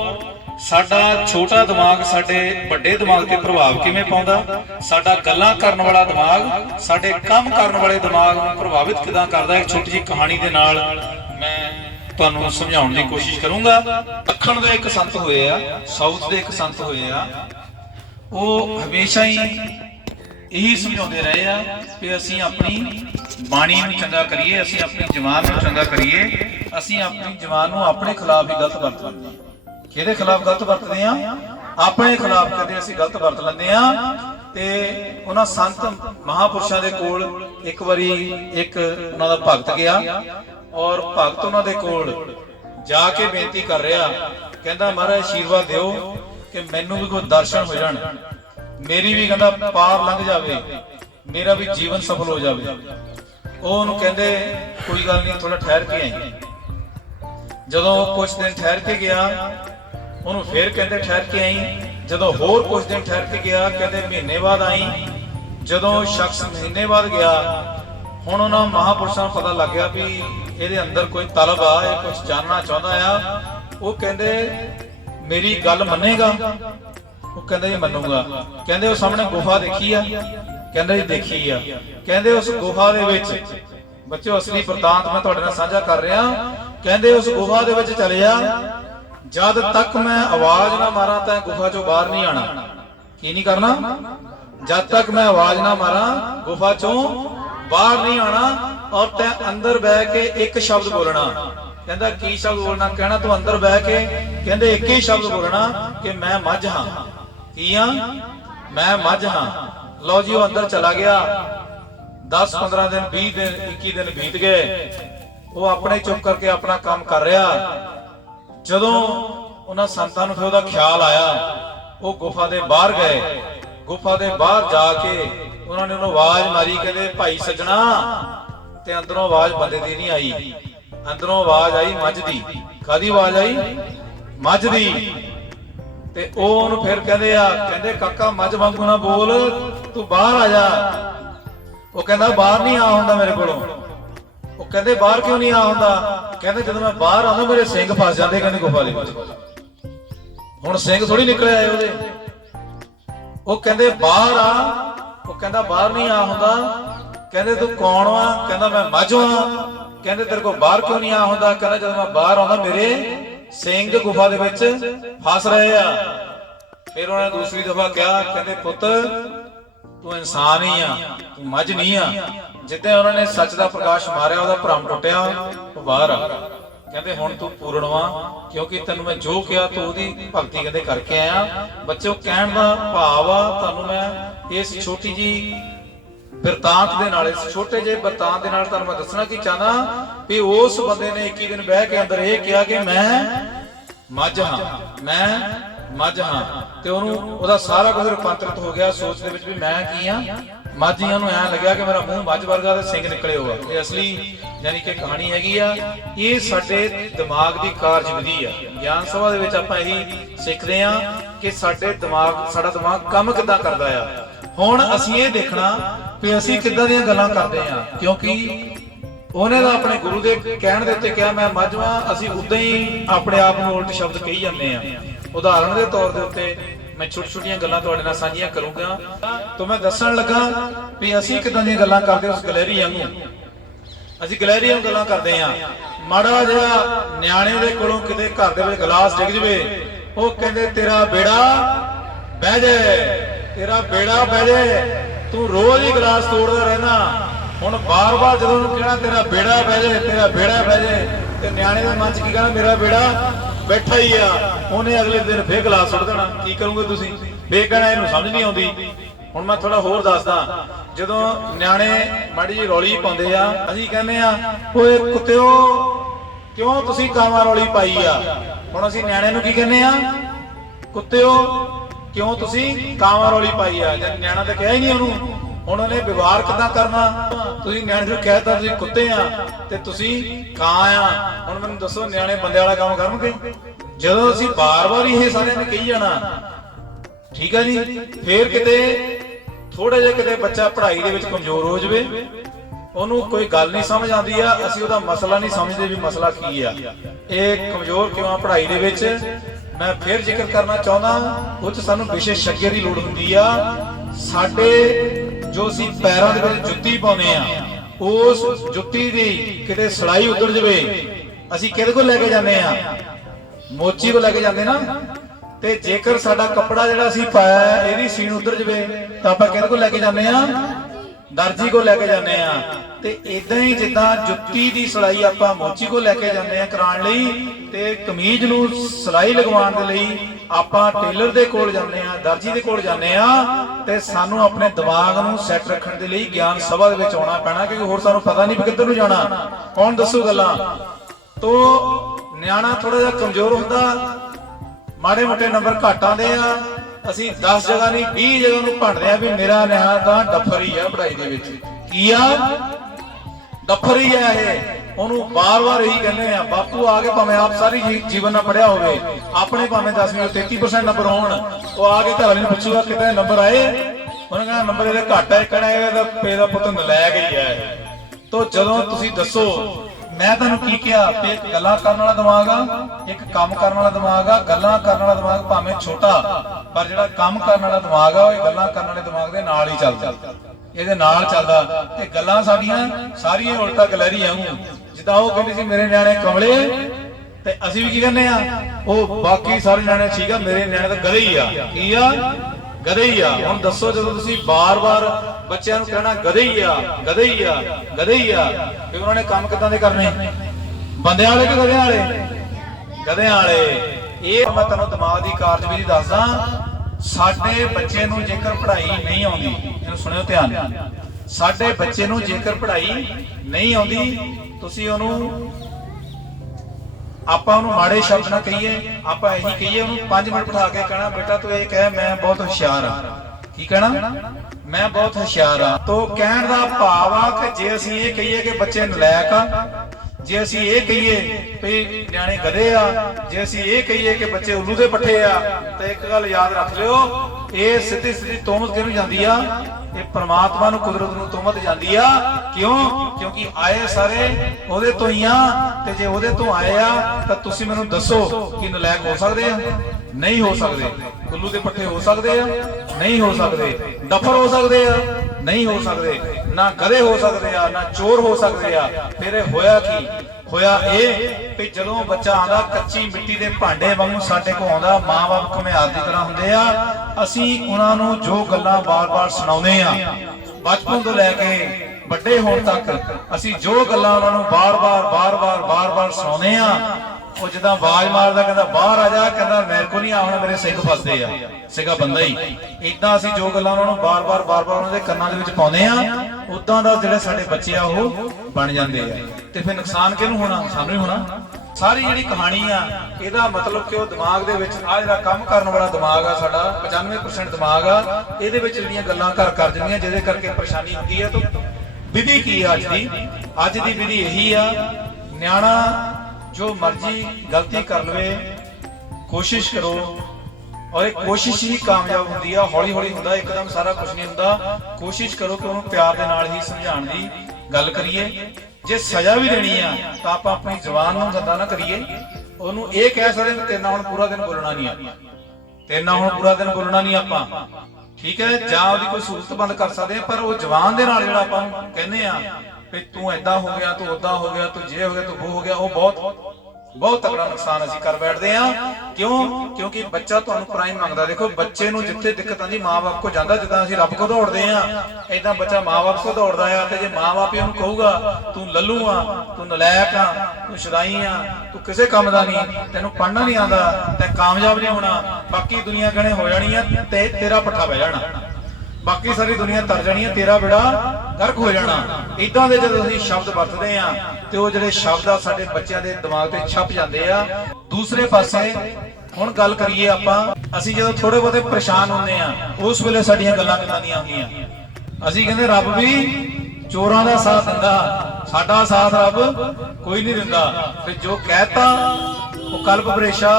ਸਾਡਾ ਛੋਟਾ ਦਿਮਾਗ ਸਾਡੇ ਵੱਡੇ ਦਿਮਾਗ ਤੇ ਪ੍ਰਭਾਵ ਕਿਵੇਂ ਪਾਉਂਦਾ, ਸਾਡਾ ਗੱਲਾਂ ਕਰਨ ਵਾਲਾ ਦਿਮਾਗ ਸਾਡੇ ਕੰਮ ਕਰਨ ਵਾਲੇ ਦਿਮਾਗ ਨੂੰ ਪ੍ਰਭਾਵਿਤ ਕਿਦਾਂ ਕਰਦਾ। ਇੱਕ ਛੋਟੀ ਜਿਹੀ ਕਹਾਣੀ ਦੇ ਨਾਲ ਮੈਂ ਤੁਹਾਨੂੰ ਸਮਝਾਉਣ ਦੀ ਕੋਸ਼ਿਸ਼ ਕਰੂੰਗਾ। ਦੱਖਣ ਦੇ ਇੱਕ ਸੰਤ ਹੋਏ ਆ, ਸਾਊਥ ਦੇ ਇੱਕ ਸੰਤ ਹੋਏ ਆ, ਉਹ ਹਮੇਸ਼ਾ ਹੀ ਇਹੀ ਸਮਝਾਉਂਦੇ ਰਹੇ ਆ ਕਿ ਅਸੀਂ ਆਪਣੀ ਬਾਣੀ ਨੂੰ ਚੰਗਾ ਕਰੀਏ, ਅਸੀਂ ਆਪਣੀ ਜ਼ੁਬਾਨ ਨੂੰ ਚੰਗਾ ਕਰੀਏ, ਅਸੀਂ ਆਪਣੀ ਜ਼ੁਬਾਨ ਨੂੰ ਆਪਣੇ ਖਿਲਾਫ ਹੀ ਗਲਤ ਵਰਤ ਲੈਂਦੇ ਆ। ਕਿਹਦੇ ਖਿਲਾਫ ਗਲਤ ਵਰਤਦੇ ਆ? ਆਪਣੇ ਖਿਲਾਫ ਕਦੇ ਅਸੀਂ ਗਲਤ ਵਰਤ ਲੈਂਦੇ ਆ। ਤੇ ਉਹਨਾਂ ਸੰਤ ਮਹਾਪੁਰਸ਼ਾਂ ਦੇ ਕੋਲ ਇੱਕ ਵਾਰੀ ਇੱਕ ਉਹਨਾਂ ਦਾ ਭਗਤ ਗਿਆ ਔਰ ਭਗਤ ਉਹਨਾਂ ਦੇ ਕੋਲ ਜਾ ਕੇ ਬੇਨਤੀ ਕਰ ਰਿਹਾ, ਕਹਿੰਦਾ ਮਹਾਰਾਜ ਆਸ਼ੀਰਵਾਦ ਦਿਓ ਕਿ ਮੈਨੂੰ ਵੀ ਕੋਈ ਦਰਸ਼ਨ ਹੋ ਜਾਣ, ਮੇਰੀ ਵੀ ਕਹਿੰਦਾ ਪਾਰ ਲੰਘ ਜਾਵੇ, ਮੇਰਾ ਵੀ ਜੀਵਨ ਸਫਲ ਹੋ ਜਾਵੇ। ਉਹ ਉਹਨੂੰ ਕਹਿੰਦੇ ਕੋਈ ਗੱਲ ਨਹੀਂ, ਥੋੜਾ ਠਹਿਰ ਕੇ ਆਈ। ਜਦੋਂ ਕੁਝ ਦਿਨ ਠਹਿਰ ਕੇ ਗਿਆ ਉਹਨੂੰ ਫੇਰ ਕਹਿੰਦੇ ਠਹਿਰ ਕੇ ਆਈ। ਜਦੋਂ ਹੋਰ ਕੁਝ ਦਿਨ ਠਹਿਰ ਕੇ ਗਿਆ ਕਹਿੰਦੇ ਮਹੀਨੇ ਬਾਅਦ ਆਈ। ਜਦੋਂ ਸ਼ਖਸ ਮਹੀਨੇ ਬਾਅਦ ਗਿਆ ਹੁਣ ਉਹਨਾਂ ਮਹਾਪੁਰਸ਼ਾਂ ਨੂੰ ਪਤਾ ਲੱਗ ਗਿਆ ਵੀ ਇਹਦੇ ਅੰਦਰ ਕੋਈ ਤਲਬ ਆ, ਇਹ ਕੁਝ ਜਾਣਨਾ ਚਾਹੁੰਦਾ ਆ। ਉਹ ਕਹਿੰਦੇ ਮੇਰੀ ਗੱਲ ਮੰਨੇਗਾ? ਉਹ ਕਹਿੰਦਾ ਜੀ ਮੰਨੂਗਾ। ਕਹਿੰਦੇ ਉਹ ਸਾਹਮਣੇ ਗੁਫਾ ਦੇਖੀ ਆ? ਕਹਿੰਦਾ ਜੀ ਦੇਖੀ ਆ। ਕਹਿੰਦੇ ਉਸ ਗੁਫਾ ਦੇ ਵਿੱਚ ਬੱਚਿਓ ਅਸਲੀ ਵਰਤਾਂਤ ਮੈਂ ਤੁਹਾਡੇ ਨਾਲ ਸਾਂਝਾ ਕਰ ਰਿਹਾ। ਕਹਿੰਦੇ ਉਸ ਗੁਫਾ ਦੇ ਵਿੱਚ ਚਲੇ ਜਾ, ਜਦ ਤੱਕ ਮੈਂ ਆਵਾਜ਼ ਨਾ ਮਾਰਾਂ ਤਾਂ ਗੁਫਾ ਚੋਂ ਬਾਹਰ ਨਹੀਂ ਆਣਾ। ਕੀ ਨਹੀਂ ਕਰਨਾ? ਜਦ ਤੱਕ ਮੈਂ ਆਵਾਜ਼ ਨਾ ਮਾਰਾਂ ਗੁਫਾ ਚੋਂ ਬਾਹਰ ਨਹੀਂ ਆਣਾ ਔਰ ਤੈਂ ਅੰਦਰ ਬਹਿ ਕੇ ਇੱਕ ਸ਼ਬਦ ਬੋਲਣਾ। ਕਹਿੰਦਾ ਕੀ ਸ਼ਬਦ ਬੋਲਣਾ? ਕਹਿਣਾ ਤੂੰ ਅੰਦਰ ਬਹਿ ਕੇ ਕਹਿੰਦੇ ਇੱਕ ਹੀ ਸ਼ਬਦ ਬੋਲਣਾ ਕਿ ਮੈਂ ਮੱਝ ਹਾਂ। ਕੀ ਆ? ਮੈਂ ਮੱਝ ਹਾਂ। ਲਓ ਜੀ ਉਹ ਅੰਦਰ ਚਲਾ ਗਿਆ। 10-15 ਦਿਨ 20 ਦਿਨ 21 ਦਿਨ ਬੀਤ ਗਏ। ਉਹ ਆਪਣੇ ਚੁੱਪ ਕਰਕੇ ਆਪਣਾ ਕੰਮ ਕਰ ਰਿਹਾ। ਜਦੋਂ ਉਹਨਾਂ ਸੰਤਾਂ ਨੂੰ ਫਿਰ ਉਹਦਾ ਖਿਆਲ ਆਇਆ ਉਹ ਗੁਫਾ ਦੇ ਬਾਹਰ ਗਏ। ਗੁਫਾ ਦੇ ਬਾਹਰ ਜਾ ਕੇ ਉਹਨਾਂ ਨੇ ਉਹਨੂੰ ਆਵਾਜ਼ ਮਾਰੀ, ਕਹਿੰਦੇ ਭਾਈ ਸੱਜਣਾ। ਤੇ ਅੰਦਰੋਂ ਆਵਾਜ਼ ਬੰਦੇ ਦੀ ਨਹੀਂ ਆਈ, ਅੰਦਰੋਂ ਆਵਾਜ਼ ਆਈ ਮੱਝ ਦੀ। ਕਾਹਦੀ ਆਵਾਜ਼ ਆਈ? ਮੱਝ ਦੀ। ਤੇ ਉਹ ਉਹਨੂੰ ਫਿਰ ਕਹਿੰਦੇ ਆ, ਕਹਿੰਦੇ ਕਾਕਾ ਮੱਝ ਵਾਂਗੂ ਨਾ ਬੋਲ, ਤੂੰ ਬਾਹਰ ਆ ਜਾ। ਉਹ ਕਹਿੰਦਾ ਬਾਹਰ ਨਹੀਂ ਆ ਹੁੰਦਾ ਮੇਰੇ ਕੋਲੋਂ। ਉਹ ਕਹਿੰਦੇ ਬਾਹਰ ਕਿਉਂ ਨਹੀਂ ਆ ਹੁੰਦਾ? ਕਹਿੰਦੇ ਜਦੋਂ ਮੈਂ ਬਾਹਰ ਆਉਂਦਾ ਮੇਰੇ ਸਿੰਘ ਫਸ ਜਾਂਦੇ ਕਹਿੰਦੇ ਗੁਫਾ ਦੇ ਵਿੱਚ। ਹੁਣ ਸਿੰਘ ਥੋੜੀ ਨਿਕਲੇ ਆਏ ਉਹਦੇ। ਉਹ ਕਹਿੰਦੇ ਬਾਹਰ ਆ। ਉਹ ਕਹਿੰਦਾ ਬਾਹਰ ਨਹੀਂ ਆ ਹੁੰਦਾ। ਕਹਿੰਦੇ ਤੂੰ ਕੌਣ ਵਾ? ਕਹਿੰਦਾ ਮੈਂ ਮੱਝ ਹਾਂ। ਕਹਿੰਦੇ ਤੇਰੇ ਕੋਲ ਬਾਹਰ ਕਿਉਂ ਨਹੀਂ ਆ ਹੁੰਦਾ? ਕਹਿੰਦਾ ਜਦੋਂ ਮੈਂ ਬਾਹਰ ਆਉਂਦਾ ਮੇਰੇ ਸਿੰਘ ਗੁਫਾ ਦੇ ਵਿੱਚ ਫਸ ਰਹੇ ਆ। ਫਿਰ ਉਹਨੇ ਦੂਸਰੀ ਦਫਾ ਕਿਹਾ, ਕਹਿੰਦੇ ਪੁੱਤ ਤੂੰ ਇਨਸਾਨ ਹੀ ਆ, ਤੂੰ ਮੱਝ ਨਹੀਂ ਆ। ਜਿੱਦਾਂ ਉਹਨਾਂ ਨੇ ਸੱਚ ਦਾ ਪ੍ਰਕਾਸ਼ ਮਾਰਿਆ ਉਹਦਾ ਭਰਮ ਟੁੱਟਿਆ, ਉਹ ਬਾਹਰ ਆ। ਕਹਿੰਦੇ ਹੁਣ ਤੂੰ ਪੂਰਨ ਵਾ ਕਿਉਂਕਿ ਤੈਨੂੰ ਮੈਂ ਜੋ ਕਿਹਾ ਤੂੰ ਉਹਦੀ ਭਗਤੀ ਕਹਿੰਦੇ ਕਰਕੇ ਆਇਆ। ਬੱਚਿਓ ਕਹਿਣ ਦਾ ਭਾਵ ਆ ਤੁਹਾਨੂੰ ਮੈਂ ਇਸ ਛੋਟੀ ਜੀ ਬਿਰਤਾਂਤ ਦੇ ਨਾਲ, ਇਸ ਛੋਟੇ ਜਿਹੇ ਬਿਰਤਾਂਤ ਦੇ ਨਾਲ ਤੁਹਾਨੂੰ ਮੈਂ ਦੱਸਣਾ ਕੀ ਚਾਹਨਾ ਵੀ ਉਸ ਬੰਦੇ ਨੇ 21 ਦਿਨ ਬਹਿ ਕੇ ਅੰਦਰ ਇਹ ਕਿਹਾ ਕਿ ਮੈਂ ਮੱਝ ਹਾਂ, ਮੈਂ ਮੱਝ ਹਾਂ। ਤੇ ਉਹਨੂੰ ਉਹਦਾ ਸਾਰਾ ਕੁਝ ਰੂਪਾਂਤਰਿਤ ਹੋ ਗਿਆ ਸੋਚ ਦੇ ਵਿੱਚ ਵੀ ਮੈਂ ਕੀ ਆ, ਮੱਝ ਹੀ। ਉਹਨੂੰ ਐਂ ਲੱਗਿਆ ਕਿ ਮੇਰਾ ਮੂੰਹ ਮੱਝ ਵਰਗਾ ਤੇ ਸਿੰਘ ਨਿਕਲੇ ਹੋਆ। ਇਹ ਅਸਲੀ ਯਾਨੀ ਕਿ ਕਹਾਣੀ ਹੈਗੀ ਆ। ਇਹ ਸਾਡੇ ਦਿਮਾਗ ਦੀ ਕਾਰਜਵਿਧੀ ਆ। ਗਿਆਨ ਸਭਾ ਦੇ ਵਿੱਚ ਆਪਾਂ ਇਹੀ ਸਿੱਖਦੇ ਆ ਕਿ ਸਾਡਾ ਦਿਮਾਗ ਕੰਮ ਕਿੱਦਾਂ ਕਰਦਾ ਆ। ਹੁਣ ਅਸੀਂ ਇਹ ਦੇਖਣਾ ਵੀ ਅਸੀਂ ਕਿੱਦਾਂ ਦੀਆਂ ਗੱਲਾਂ ਕਰਦੇ ਆ, ਕਿਉਂਕਿ ਉਹਨੇ ਤਾਂ ਆਪਣੇ ਗੁਰੂ ਦੇ ਕਹਿਣ ਦੇ ਉੱਤੇ ਕਿਹਾ ਮੈਂ ਮੱਝ ਵਾਂ, ਅਸੀਂ ਉਦਾਂ ਹੀ ਆਪਣੇ ਆਪ ਨੂੰ ਉਲਟ ਸ਼ਬਦ ਕਹੀ ਜਾਂਦੇ ਆ। ਉਦਾਹਰਣ ਦੇ ਤੌਰ ਦੇ ਉੱਤੇ ਮੈਂ ਛੋਟੀਆਂ ਗੱਲਾਂ ਤੁਹਾਡੇ ਨਾਲ ਸਾਂਝੀਆਂ ਕਰੂੰਗਾ। ਤਾਂ ਮੈਂ ਦੱਸਣ ਲੱਗਾ ਵੀ ਅਸੀਂ ਕਿੱਦਾਂ ਦੀਆਂ ਗੱਲਾਂ ਕਰਦੇ ਉਸ ਗਲਹਿਰੀ ਵਾਂਗੂ। ਅਸੀਂ ਗਲਹਿਰੀ ਵਾਂਗੂ ਗੱਲਾਂ ਕਰਦੇ ਆ। ਮਾੜਾ ਜਿਹਾ ਨਿਆਣੇ ਦੇ ਕੋਲੋਂ ਕਿਤੇ ਘਰ ਦੇ ਵਿੱਚ ਗਲਾਸ ਡਿੱਗ ਜਵੇ, ਉਹ ਕਹਿੰਦੇ ਤੇਰਾ ਬੇੜਾ ਬਹਿ ਜਾਏ, ਤੇਰਾ ਬੇੜਾ ਬਹਿ ਜਾਏ, ਤੂੰ ਰੋਜ਼ ਹੀ ਗਲਾਸ ਤੋੜਦਾ ਰਹਿਣਾ। ਹੁਣ ਬਾਰ-ਬਾਰ ਜਦੋਂ ਉਹਨੂੰ ਕਹਿਣਾ ਤੇਰਾ ਬੇੜਾ ਬਹਿ ਜਾਏ, ਤੇਰਾ ਬੇੜਾ ਬਹਿ ਜਾਏ, ਤੇ ਨਿਆਣੇ ਦੇ ਮਨ 'ਚ ਕੀ ਕਹਿਣਾ ਮੇਰਾ ਬੇੜਾ ਬੈਠਾ ਹੀ ਆ। ਉਹਨੇ ਅਗਲੇ ਦਿਨ ਫੇਰ ਗਲਾਸ ਸੁੱਟ ਦੇਣਾ। ਕੀ ਕਰੋਗੇ ਤੁਸੀਂ? ਫੇਰ ਕਹਿਣਾ ਇਹਨੂੰ ਸਮਝ ਨਹੀਂ ਆਉਂਦੀ। ਹੁਣ ਮੈਂ ਥੋੜਾ ਹੋਰ ਦੱਸਦਾ। ਜਦੋਂ ਨਿਆਣੇ ਮਾੜੀ ਜਿਹੀ ਰੌਲੀ ਪਾਉਂਦੇ ਆ, ਅਸੀਂ ਕਹਿੰਦੇ ਆ ਓਏ ਕੁੱਤਿਓ ਕਿਉਂ ਤੁਸੀਂ ਕਾਵਾਂ ਰੌਲੀ ਪਾਈ ਆ। ਹੁਣ ਅਸੀਂ ਨਿਆਣੇ ਨੂੰ ਕੀ ਕਹਿੰਦੇ ਆ? ਕੁੱਤਿਓ ਕਿਉਂ ਤੁਸੀਂ ਕਾਵਾਂ ਰੌਲੀ ਪਾਈ ਆ? ਜਦ ਨਿਆਣਾ ਤਾਂ ਕਿਹਾ ਹੀ ਨਹੀਂ ਉਹਨੂੰ, ਹੁਣ ਉਹਨੇ ਵਿਵਹਾਰ ਕਿੱਦਾਂ ਕਰਨਾ? ਤੁਸੀਂ ਨਿਆਣੇ ਨੂੰ ਕਹਿਤਾ ਤੁਸੀਂ ਕੁੱਤੇ ਆ ਤੇ ਤੁਸੀਂ ਕਾਂ ਆ। ਹੁਣ ਮੈਨੂੰ ਦੱਸੋ ਨਿਆਣੇ ਬੰਦੇ ਵਾਲਾ ਕੰਮ ਕਰਨਗੇ? ਜਦੋਂ ਅਸੀਂ ਬਾਰ-ਬਾਰ ਇਹ ਸਾਰਿਆਂ ਨੇ ਕਹੀ ਜਾਣਾ, ਠੀਕ ਆ ਜੀ, ਫੇਰ ਕਿਤੇ ਥੋੜਾ ਜਿਹਾ ਕਿਤੇ ਬੱਚਾ ਪੜ੍ਹਾਈ ਦੇ ਵਿੱਚ ਕਮਜ਼ੋਰ ਹੋ ਜਾਵੇ, ਉਹਨੂੰ ਕੋਈ ਗੱਲ ਨਹੀਂ ਸਮਝ ਆਉਂਦੀ ਆ, ਅਸੀਂ ਉਹਦਾ ਮਸਲਾ ਨਹੀਂ ਸਮਝਦੇ ਵੀ ਮਸਲਾ ਕੀ ਆ, ਇਹ ਕਮਜ਼ੋਰ ਕਿਉਂ ਆ ਪੜ੍ਹਾਈ ਦੇ ਵਿੱਚ। ਮੈਂ ਫਿਰ ਜ਼ਿਕਰ ਕਰਨਾ ਚਾਹੁੰਦਾ, ਉਹ 'ਚ ਸਾਨੂੰ ਵਿਸ਼ੇਸ਼ੱਗ ਦੀ ਲੋੜ ਹੁੰਦੀ ਆ। ਸਾਡੇ ਜੋ ਅਸੀਂ ਪੈਰਾਂ ਦੇ ਵਿੱਚ ਜੁੱਤੀ ਪਾਉਂਦੇ ਆ, ਉਸ ਜੁੱਤੀ ਦੀ ਕਿਤੇ ਸਲਾਈ ਉਧੜ ਜਾਵੇ, ਅਸੀਂ ਕਿਹਦੇ ਕੋਲ ਲੈ ਕੇ ਜਾਂਦੇ ਆ? ਮੋਚੀ ਕੋਲ ਲੈ ਕੇ ਜਾਂਦੇ ਨਾ। ਤੇ ਜੇਕਰ ਸਾਡਾ ਕੱਪੜਾ ਜਿਹੜਾ ਅਸੀਂ ਪਾਇਆ ਇਹਦੀ ਸੀਨ ਉਧਰ ਜਾਵੇ ਤਾਂ ਆਪਾਂ ਕਿਹਦੇ ਕੋਲ ਲੈ ਕੇ ਜਾਂਦੇ ਆ? ਦਰਜੀ ਕੋਲ ਲੈ ਕੇ ਜਾਂਦੇ ਆ। ਤੇ ਇਦਾਂ ਹੀ ਜਿੱਦਾਂ ਜੁੱਤੀ ਦੀ ਸਲਾਈ ਆਪਾਂ ਮੋਚੀ ਕੋਲ ਲੈ ਕੇ ਜਾਂਦੇ ਆ ਕਰਾਉਣ ਲਈ, ਤੇ ਕਮੀਜ਼ ਨੂੰ ਸਲਾਈ ਲਗਵਾਉਣ ਦੇ ਲਈ ਆਪਾਂ ਟੇਲਰ ਦੇ ਕੋਲ ਜਾਂਦੇ ਆ, ਦਰਜੀ ਦੇ ਕੋਲ ਜਾਂਦੇ ਆ। ਤੇ ਸਾਨੂੰ ਆਪਣੇ ਦਿਮਾਗ ਨੂੰ ਸੈੱਟ ਰੱਖਣ ਦੇ ਲਈ ਗਿਆਨ ਸਭਾ ਦੇ ਵਿੱਚ ਆਉਣਾ ਪੈਣਾ, ਕਿਉਂਕਿ ਹੋਰ ਸਾਨੂੰ ਪਤਾ ਨਹੀਂ ਵੀ ਕਿੱਧਰ ਨੂੰ ਜਾਣਾ, ਕੌਣ ਦੱਸੂ ਗੱਲਾਂ। ਤੋ ਨਿਆਣਾ ਥੋੜਾ ਜਿਹਾ ਕਮਜ਼ੋਰ ਹੁੰਦਾ, ਮਾੜੇ ਮੋਟੇ ਨੰਬਰ ਘੱਟ ਆਉਂਦੇ ਆ, ਅਸੀਂ 10 ਜਗ੍ਹਾ ਨਹੀਂ 20 ਜਗ੍ਹਾ ਨੂੰ ਭੰਡਦੇ ਆ ਵੀ ਮੇਰਾ ਨਿਆਣਾ ਤਾਂ ਡੱਫਰ ਹੀ ਆ ਪੜ੍ਹਾਈ ਦੇ ਵਿੱਚ। ਕੀ ਆ? ਡੱਫਰ ਹੀ ਆ ਇਹ। ਉਹਨੂੰ ਬਾਰ-ਬਾਰ ਇਹੀ ਕਹਿੰਦੇ ਆ, ਬਾਪੂ ਆ ਕੇ ਭਾਵੇਂ ਆਪ ਸਾਰੀ ਜੀਵਨ ਨਾਲ ਪੜਿਆ ਹੋਵੇ, ਆਪਣੇ ਭਾਵੇਂ 10ਵੀਂ 33% ਨੰਬਰ ਹੋਣ, ਉਹ ਆ ਕੇ ਘਰ ਵਾਲੇ ਨੂੰ ਪੁੱਛੂਗਾ ਕਿਤੇ ਨੰਬਰ ਆਏ? ਉਹਨੇ ਕਹਿਣਾ ਨੰਬਰ ਇਹਦੇ ਘੱਟ ਹੈ, ਕਹਿਣਾ ਇਹਦਾ ਪੇ ਪੁੱਤ ਨਲਾਇਕ ਹੀ ਹੈ। ਤੋ ਜਦੋਂ ਤੁਸੀਂ ਦੱਸੋ, ਮੈਂ ਤੁਹਾਨੂੰ ਕੀ ਕਿਹਾ ਕਿ ਇੱਕ ਗੱਲਾਂ ਕਰਨ ਵਾਲਾ ਦਿਮਾਗ ਆ, ਇੱਕ ਕੰਮ ਕਰਨ ਵਾਲਾ ਦਿਮਾਗ ਆ। ਗੱਲਾਂ ਕਰਨ ਵਾਲਾ ਦਿਮਾਗ ਭਾਵੇਂ ਛੋਟਾ, ਪਰ ਜਿਹੜਾ ਕੰਮ ਕਰਨ ਵਾਲਾ ਦਿਮਾਗ ਆ ਉਹ ਗੱਲਾਂ ਕਰਨ ਵਾਲੇ ਦਿਮਾਗ ਦੇ ਨਾਲ ਹੀ ਚੱਲਦਾ, ਇਹਦੇ ਨਾਲ ਚੱਲਦਾ। ਤੇ ਗੱਲਾਂ ਸਾਡੀਆਂ ਸਾਰੀਆਂ ਉਲਟਾ ਗਲੈਰੀ ਆਉਂ, ਜਿੱਦਾਂ ਉਹ ਕਹਿੰਦੇ ਸੀ ਮੇਰੇ ਨਿਆਣੇ ਕਮਲੇ, ਤੇ ਅਸੀਂ ਵੀ ਕੀ ਕਹਿੰਦੇ ਆ, ਉਹ ਬਾਕੀ ਸਾਰੇ ਨਿਆਣੇ ਠੀਕ ਆ, ਮੇਰੇ ਨਿਆਣੇ ਤਾਂ ਗਧੇ ਹੀ ਆ। ਕੀ ਆ? ਗਧੇ ਹੀ ਆ। ਹੁਣ ਦੱਸੋ, ਜਦੋਂ ਤੁਸੀਂ ਬਾਰ-ਬਾਰ ਬੱਚਿਆਂ ਨੂੰ ਕਹਿਣਾ ਗਧੇ ਹੀ ਆ, ਗਧੇ ਹੀ ਆ, ਗਧੇ ਹੀ ਆ, ਫਿਰ ਉਹਨਾਂ ਨੇ ਕੰਮ ਕਿੱਦਾਂ ਦੇ ਕਰਨੇ? ਬੰਦਿਆਂ ਵਾਲੇ ਕਿ ਗਧਿਆਂ ਵਾਲੇ? ਗਧਿਆਂ ਵਾਲੇ। ਇਹ ਮੈਂ ਤੁਹਾਨੂੰ ਦਿਮਾਗ ਦੀ ਕਾਰਜਵਿਧੀ ਦੱਸਦਾ। ਸਾਡੇ ਬੱਚੇ ਨੂੰ ਜੇਕਰ ਪੜ੍ਹਾਈ ਨਹੀਂ ਆਉਂਦੀ, ਇਹਨੂੰ ਸੁਣਿਓ ਧਿਆਨ ਨਾਲ, ਸਾਡੇ ਬੱਚੇ ਨੂੰ ਜੇਕਰ ਪੜ੍ਹਾਈ ਨਹੀਂ ਆਉਂਦੀ, ਤੁਸੀਂ ਉਹਨੂੰ, ਆਪਾਂ ਉਹਨੂੰ ਮਾੜੇ ਸ਼ਬਦ ਨਾ ਕਹੀਏ, ਆਪਾਂ ਇਹੀ ਕਹੀਏ ਉਹਨੂੰ 5 ਮਿੰਟ ਬਿਠਾ ਕੇ ਕਹਿਣਾ, ਬੇਟਾ ਤੂੰ ਇਹ ਕਹਿ ਮੈਂ ਬਹੁਤ ਹੁਸ਼ਿਆਰ ਆ। ਕੀ ਕਹਿਣਾ? ਮੈਂ ਬਹੁਤ ਹੁਸ਼ਿਆਰ ਆ। ਤੋ ਕਹਿਣ ਦਾ ਭਾਵ ਆ ਕਿ ਜੇ ਅਸੀਂ ਇਹ ਕਹੀਏ ਕਿ ਬੱਚੇ ਨਲਾਇਕ ਆ, ਜੇ ਅਸੀਂ ਇਹ ਕਹੀਏ ਵੀ ਨਿਆਣੇ ਗਧੇ ਆ, ਜੇ ਅਸੀਂ ਇਹ ਕਹੀਏ ਕਿ ਬੱਚੇ ਉੱਲੂ ਦੇ ਪੱਠੇ ਆ, ਤਾਂ ਇੱਕ ਗੱਲ ਯਾਦ ਰੱਖ ਲਿਓ, ਇਹ ਸਿੱਧੀ ਸਿੱਧੀ ਤੋਮਤ ਕਿਹਨੂੰ ਜਾਂਦੀ ਆ? ਇਹ ਪ੍ਰਮਾਤਮਾ ਨੂੰ, ਕੁਦਰਤ ਨੂੰ ਤੋਮਤ ਜਾਂਦੀ ਆ। ਕਿਉਂ? ਕਿਉਂਕਿ ਆਏ ਸਾਰੇ ਉਹਦੇ ਤੋਂ ਹੀ ਆ, ਤੇ ਜੇ ਉਹਦੇ ਤੋਂ ਆਏ ਆ ਤਾਂ ਤੁਸੀਂ ਮੈਨੂੰ ਦੱਸੋ ਕਿ ਨਲਾਇਕ ਹੋ ਸਕਦੇ ਆ? ਨਹੀਂ ਹੋ ਸਕਦੇ। ਉੱਲੂ ਦੇ ਪੱਠੇ ਹੋ ਸਕਦੇ ਆ? ਨਹੀਂ ਹੋ ਸਕਦੇ। ਡੱਫਰ ਹੋ ਸਕਦੇ ਆ? ਨਹੀਂ ਹੋ ਸਕਦੇ। ਨਾ ਗਧੇ ਹੋ ਸਕਦੇ ਆ, ਨਾ ਚੋਰ ਹੋ ਸਕਦੇ ਆ। ਫਿਰ ਇਹ ਹੋਇਆ ਕੀ? ਹੋਇਆ ਇਹ ਕਿ ਜਦੋਂ ਬੱਚਾ ਆਉਂਦਾ ਕੱਚੀ ਮਿੱਟੀ ਦੇ ਭਾਂਡੇ ਵਾਂਗੂ ਸਾਡੇ ਕੋਲ ਆਉਂਦਾ, ਮਾਂ-ਬਾਪ ਘੁਮਿਆਰ ਦੀ ਤਰ੍ਹਾਂ ਹੁੰਦੇ ਆ, ਅਸੀਂ ਉਹਨਾਂ ਨੂੰ ਜੋ ਗੱਲਾਂ ਬਾਰ-ਬਾਰ ਸੁਣਾਉਂਦੇ ਆ, ਬਚਪਨ ਤੋਂ ਲੈ ਕੇ ਵੱਡੇ ਹੋਣ ਤੱਕ ਅਸੀਂ ਜੋ ਗੱਲਾਂ ਉਹਨਾਂ ਨੂੰ ਬਾਰ-ਬਾਰ ਸੁਣਾਉਂਦੇ ਆ, ਉਹ ਜਿੱਦਾਂ ਆਵਾਜ਼ ਮਾਰਦਾ ਕਹਿੰਦਾ ਬਾਹਰ ਆ ਜਾ, ਕਹਿੰਦਾ ਮੇਰੇ ਕੋਲ ਨਹੀਂ ਆਉਣਾ, ਮੇਰੇ ਸਿੰਘ ਫਸਦੇ ਆ, ਸਿਗਾ ਬੰਦਾ ਹੀ। ਇਦਾਂ ਅਸੀਂ ਜੋ ਗੱਲਾਂ ਉਹਨਾਂ ਨੂੰ ਬਾਰ-ਬਾਰ ਉਹਨਾਂ ਦੇ ਕੰਨਾਂ ਦੇ ਵਿੱਚ ਪਾਉਂਦੇ ਆ, ਉਦਾਂ ਦਾ ਜਿਹੜੇ ਸਾਡੇ ਬੱਚੇ ਆ ਉਹ ਬਣ ਜਾਂਦੇ ਆ। ਤੇ ਫਿਰ ਨੁਕਸਾਨ ਕਿਹਨੂੰ ਹੋਣਾ? ਸਾਨੂੰ ਹੀ ਹੋਣਾ। ਸਾਰੀ ਜਿਹੜੀ ਕਹਾਣੀ ਆ, ਇਹਦਾ ਮਤਲਬ ਕਿ ਉਹ ਦਿਮਾਗ ਦੇ ਵਿੱਚ ਆ ਜਿਹੜਾ ਕੰਮ ਕਰਨ ਵਾਲਾ ਦਿਮਾਗ ਆ ਸਾਡਾ, 95% ਦਿਮਾਗ ਆ, ਇਹਦੇ ਵਿੱਚ ਜਿਹੜੀਆਂ ਗੱਲਾਂ ਘਰ ਕਰ ਜਾਂਦੀਆਂ, ਜਿਹਦੇ ਕਰਕੇ ਪਰੇਸ਼ਾਨੀ ਹੁੰਦੀ ਆ। ਤਾਂ ਵਿਧੀ ਕੀ ਆ ਅੱਜ ਦੀ ਵਿਧੀ ਇਹੀ ਆ, ਨਿਆਣਾ ਜੋ ਮਰਜ਼ੀ ਗਲਤੀ ਕਰ ਲਵੇ, ਕੋਸ਼ਿਸ਼ ਕਰੋ, ਔਰ ਇਹ ਕੋਸ਼ਿਸ਼ ਹੀ ਕਾਮਯਾਬ ਹੁੰਦੀ ਆ। ਹੌਲੀ ਹੌਲੀ ਹੁੰਦਾ, ਇੱਕਦਮ ਸਾਰਾ ਕੁਝ ਨਹੀਂ ਹੁੰਦਾ। ਕੋਸ਼ਿਸ਼ ਕਰੋ ਕਿ ਉਹਨੂੰ ਪਿਆਰ ਦੇ ਨਾਲ ਹੀ ਸਮਝਾਉਣ ਦੀ ਗੱਲ ਕਰੀਏ। ਜੇ ਸਜ਼ਾ ਵੀ ਦੇਣੀ ਆ ਤਾਂ ਆਪਾਂ ਆਪਣੀ ਜ਼ੁਬਾਨ ਨੂੰ ਗੰਦਾ ਨਾ ਕਰੀਏ। ਉਹਨੂੰ ਇਹ ਕਹਿ ਸਕਦੇ ਕਿ ਤੇਰੇ ਨਾਲ ਹੁਣ ਪੂਰਾ ਦਿਨ ਬੋਲਣਾ ਨਹੀਂ, ਤੇਰੇ ਨਾਲ ਹੁਣ ਪੂਰਾ ਦਿਨ ਬੋਲਣਾ ਨਹੀਂ ਆਪਾਂ, ਠੀਕ ਹੈ? ਜਾਂ ਉਹਦੀ ਕੋਈ ਸਹੂਲਤ ਬੰਦ ਕਰ ਸਕਦੇ ਆ, ਪਰ ਉਹ ਜ਼ੁਬਾਨ ਦੇ ਨਾਲ ਜਿਹੜਾ ਆਪਾਂ ਨੂੰ ਕਹਿੰਦੇ ਆ ਵੀ ਤੂੰ ਏਦਾਂ ਹੋ ਗਿਆ, ਤੂੰ ਓਦਾਂ ਹੋ ਗਿਆ, ਤੂੰ ਜੇ ਹੋ ਗਿਆ, ਤੂੰ ਉਹ ਹੋ ਗਿਆ, ਉਹ ਬਹੁਤ ਤਕੜਾ ਨੁਕਸਾਨ ਅਸੀਂ ਕਰ ਬੈਠਦੇ ਆ। ਕਿਉਂ? ਕਿਉਂਕਿ ਬੱਚਾ ਤੁਹਾਨੂੰ ਪ੍ਰਾਈਮ ਮੰਗਦਾ। ਦੇਖੋ, ਬੱਚੇ ਨੂੰ ਜਿੱਥੇ ਦਿੱਕਤ ਆਂਦੀ ਮਾਂ-ਬਾਪ ਕੋ ਜਾਂਦਾ। ਜਿੱਦਾਂ ਅਸੀਂ ਰੱਬ ਕੋ ਦੌੜਦੇ ਆ, ਏਦਾਂ ਬੱਚਾ ਮਾਂ-ਬਾਪ ਕੋ ਦੌੜਦਾ ਆ। ਤੇ ਜੇ ਮਾਂ-ਬਾਪ ਹੀ ਉਹਨੂੰ ਕਹੂਗਾ ਤੂੰ ਲੱਲੂ ਆ, ਤੂੰ ਨਲਾਇਕ ਆ, ਤੂੰ ਸ਼ੁਦਾਈ ਆ, ਤੂੰ ਕਿਸੇ ਕੰਮ ਦਾ ਨਹੀਂ, ਤੈਨੂੰ ਪੜ੍ਹਨਾ ਨਹੀਂ ਆਉਂਦਾ, ਤੈਂ ਕਾਮਯਾਬ ਨਹੀਂ ਹੋਣਾ, ਬਾਕੀ ਦੁਨੀਆ ਗਣੇ ਹੋ ਜਾਣੀ ਆ ਤੇ ਤੇਰਾ ਪੱਠਾ ਬਹਿ ਜਾਣਾ। ਬਾਕੀ ਸਾਰੀ ਦੁਨੀਆ ਤਰ ਜਾਣੀ ਹੈ, ਤੇਰਾ ਬੇੜਾ ਗਰਕ ਹੋ ਜਾਣਾ। ਇਦਾਂ ਦੇ ਜਦੋਂ ਅਸੀਂ ਸ਼ਬਦ ਵਰਤਦੇ ਆ ਤੇ ਉਹ ਜਿਹੜੇ ਸ਼ਬਦ ਆ ਸਾਡੇ ਬੱਚਿਆਂ ਦੇ ਦਿਮਾਗ ਤੇ ਛਪ ਜਾਂਦੇ ਆ। ਦੂਸਰੇ ਪਾਸੇ ਹੁਣ ਗੱਲ ਕਰੀਏ ਆਪਾਂ, ਅਸੀਂ ਜਦੋਂ ਥੋੜੇ ਬਹੁਤੇ ਪਰੇਸ਼ਾਨ ਹੁੰਦੇ ਆ ਉਸ ਵੇਲੇ ਸਾਡੀਆਂ ਗੱਲਾਂ ਕਿੱਦਾਂ ਦੀਆਂ ਹੁੰਦੀਆਂ। ਅਸੀਂ ਕਹਿੰਦੇ ਰੱਬ ਵੀ ਚੋਰਾਂ ਦਾ ਸਾਥ ਦਿੰਦਾ, ਸਾਡਾ ਸਾਥ ਰੱਬ ਕੋਈ ਨਹੀਂ ਦਿੰਦਾ। ਫਿਰ ਜੋ ਕਹਿਤਾ ਉਹ ਕਲਪ ਪ੍ਰੇਸ਼ਾ,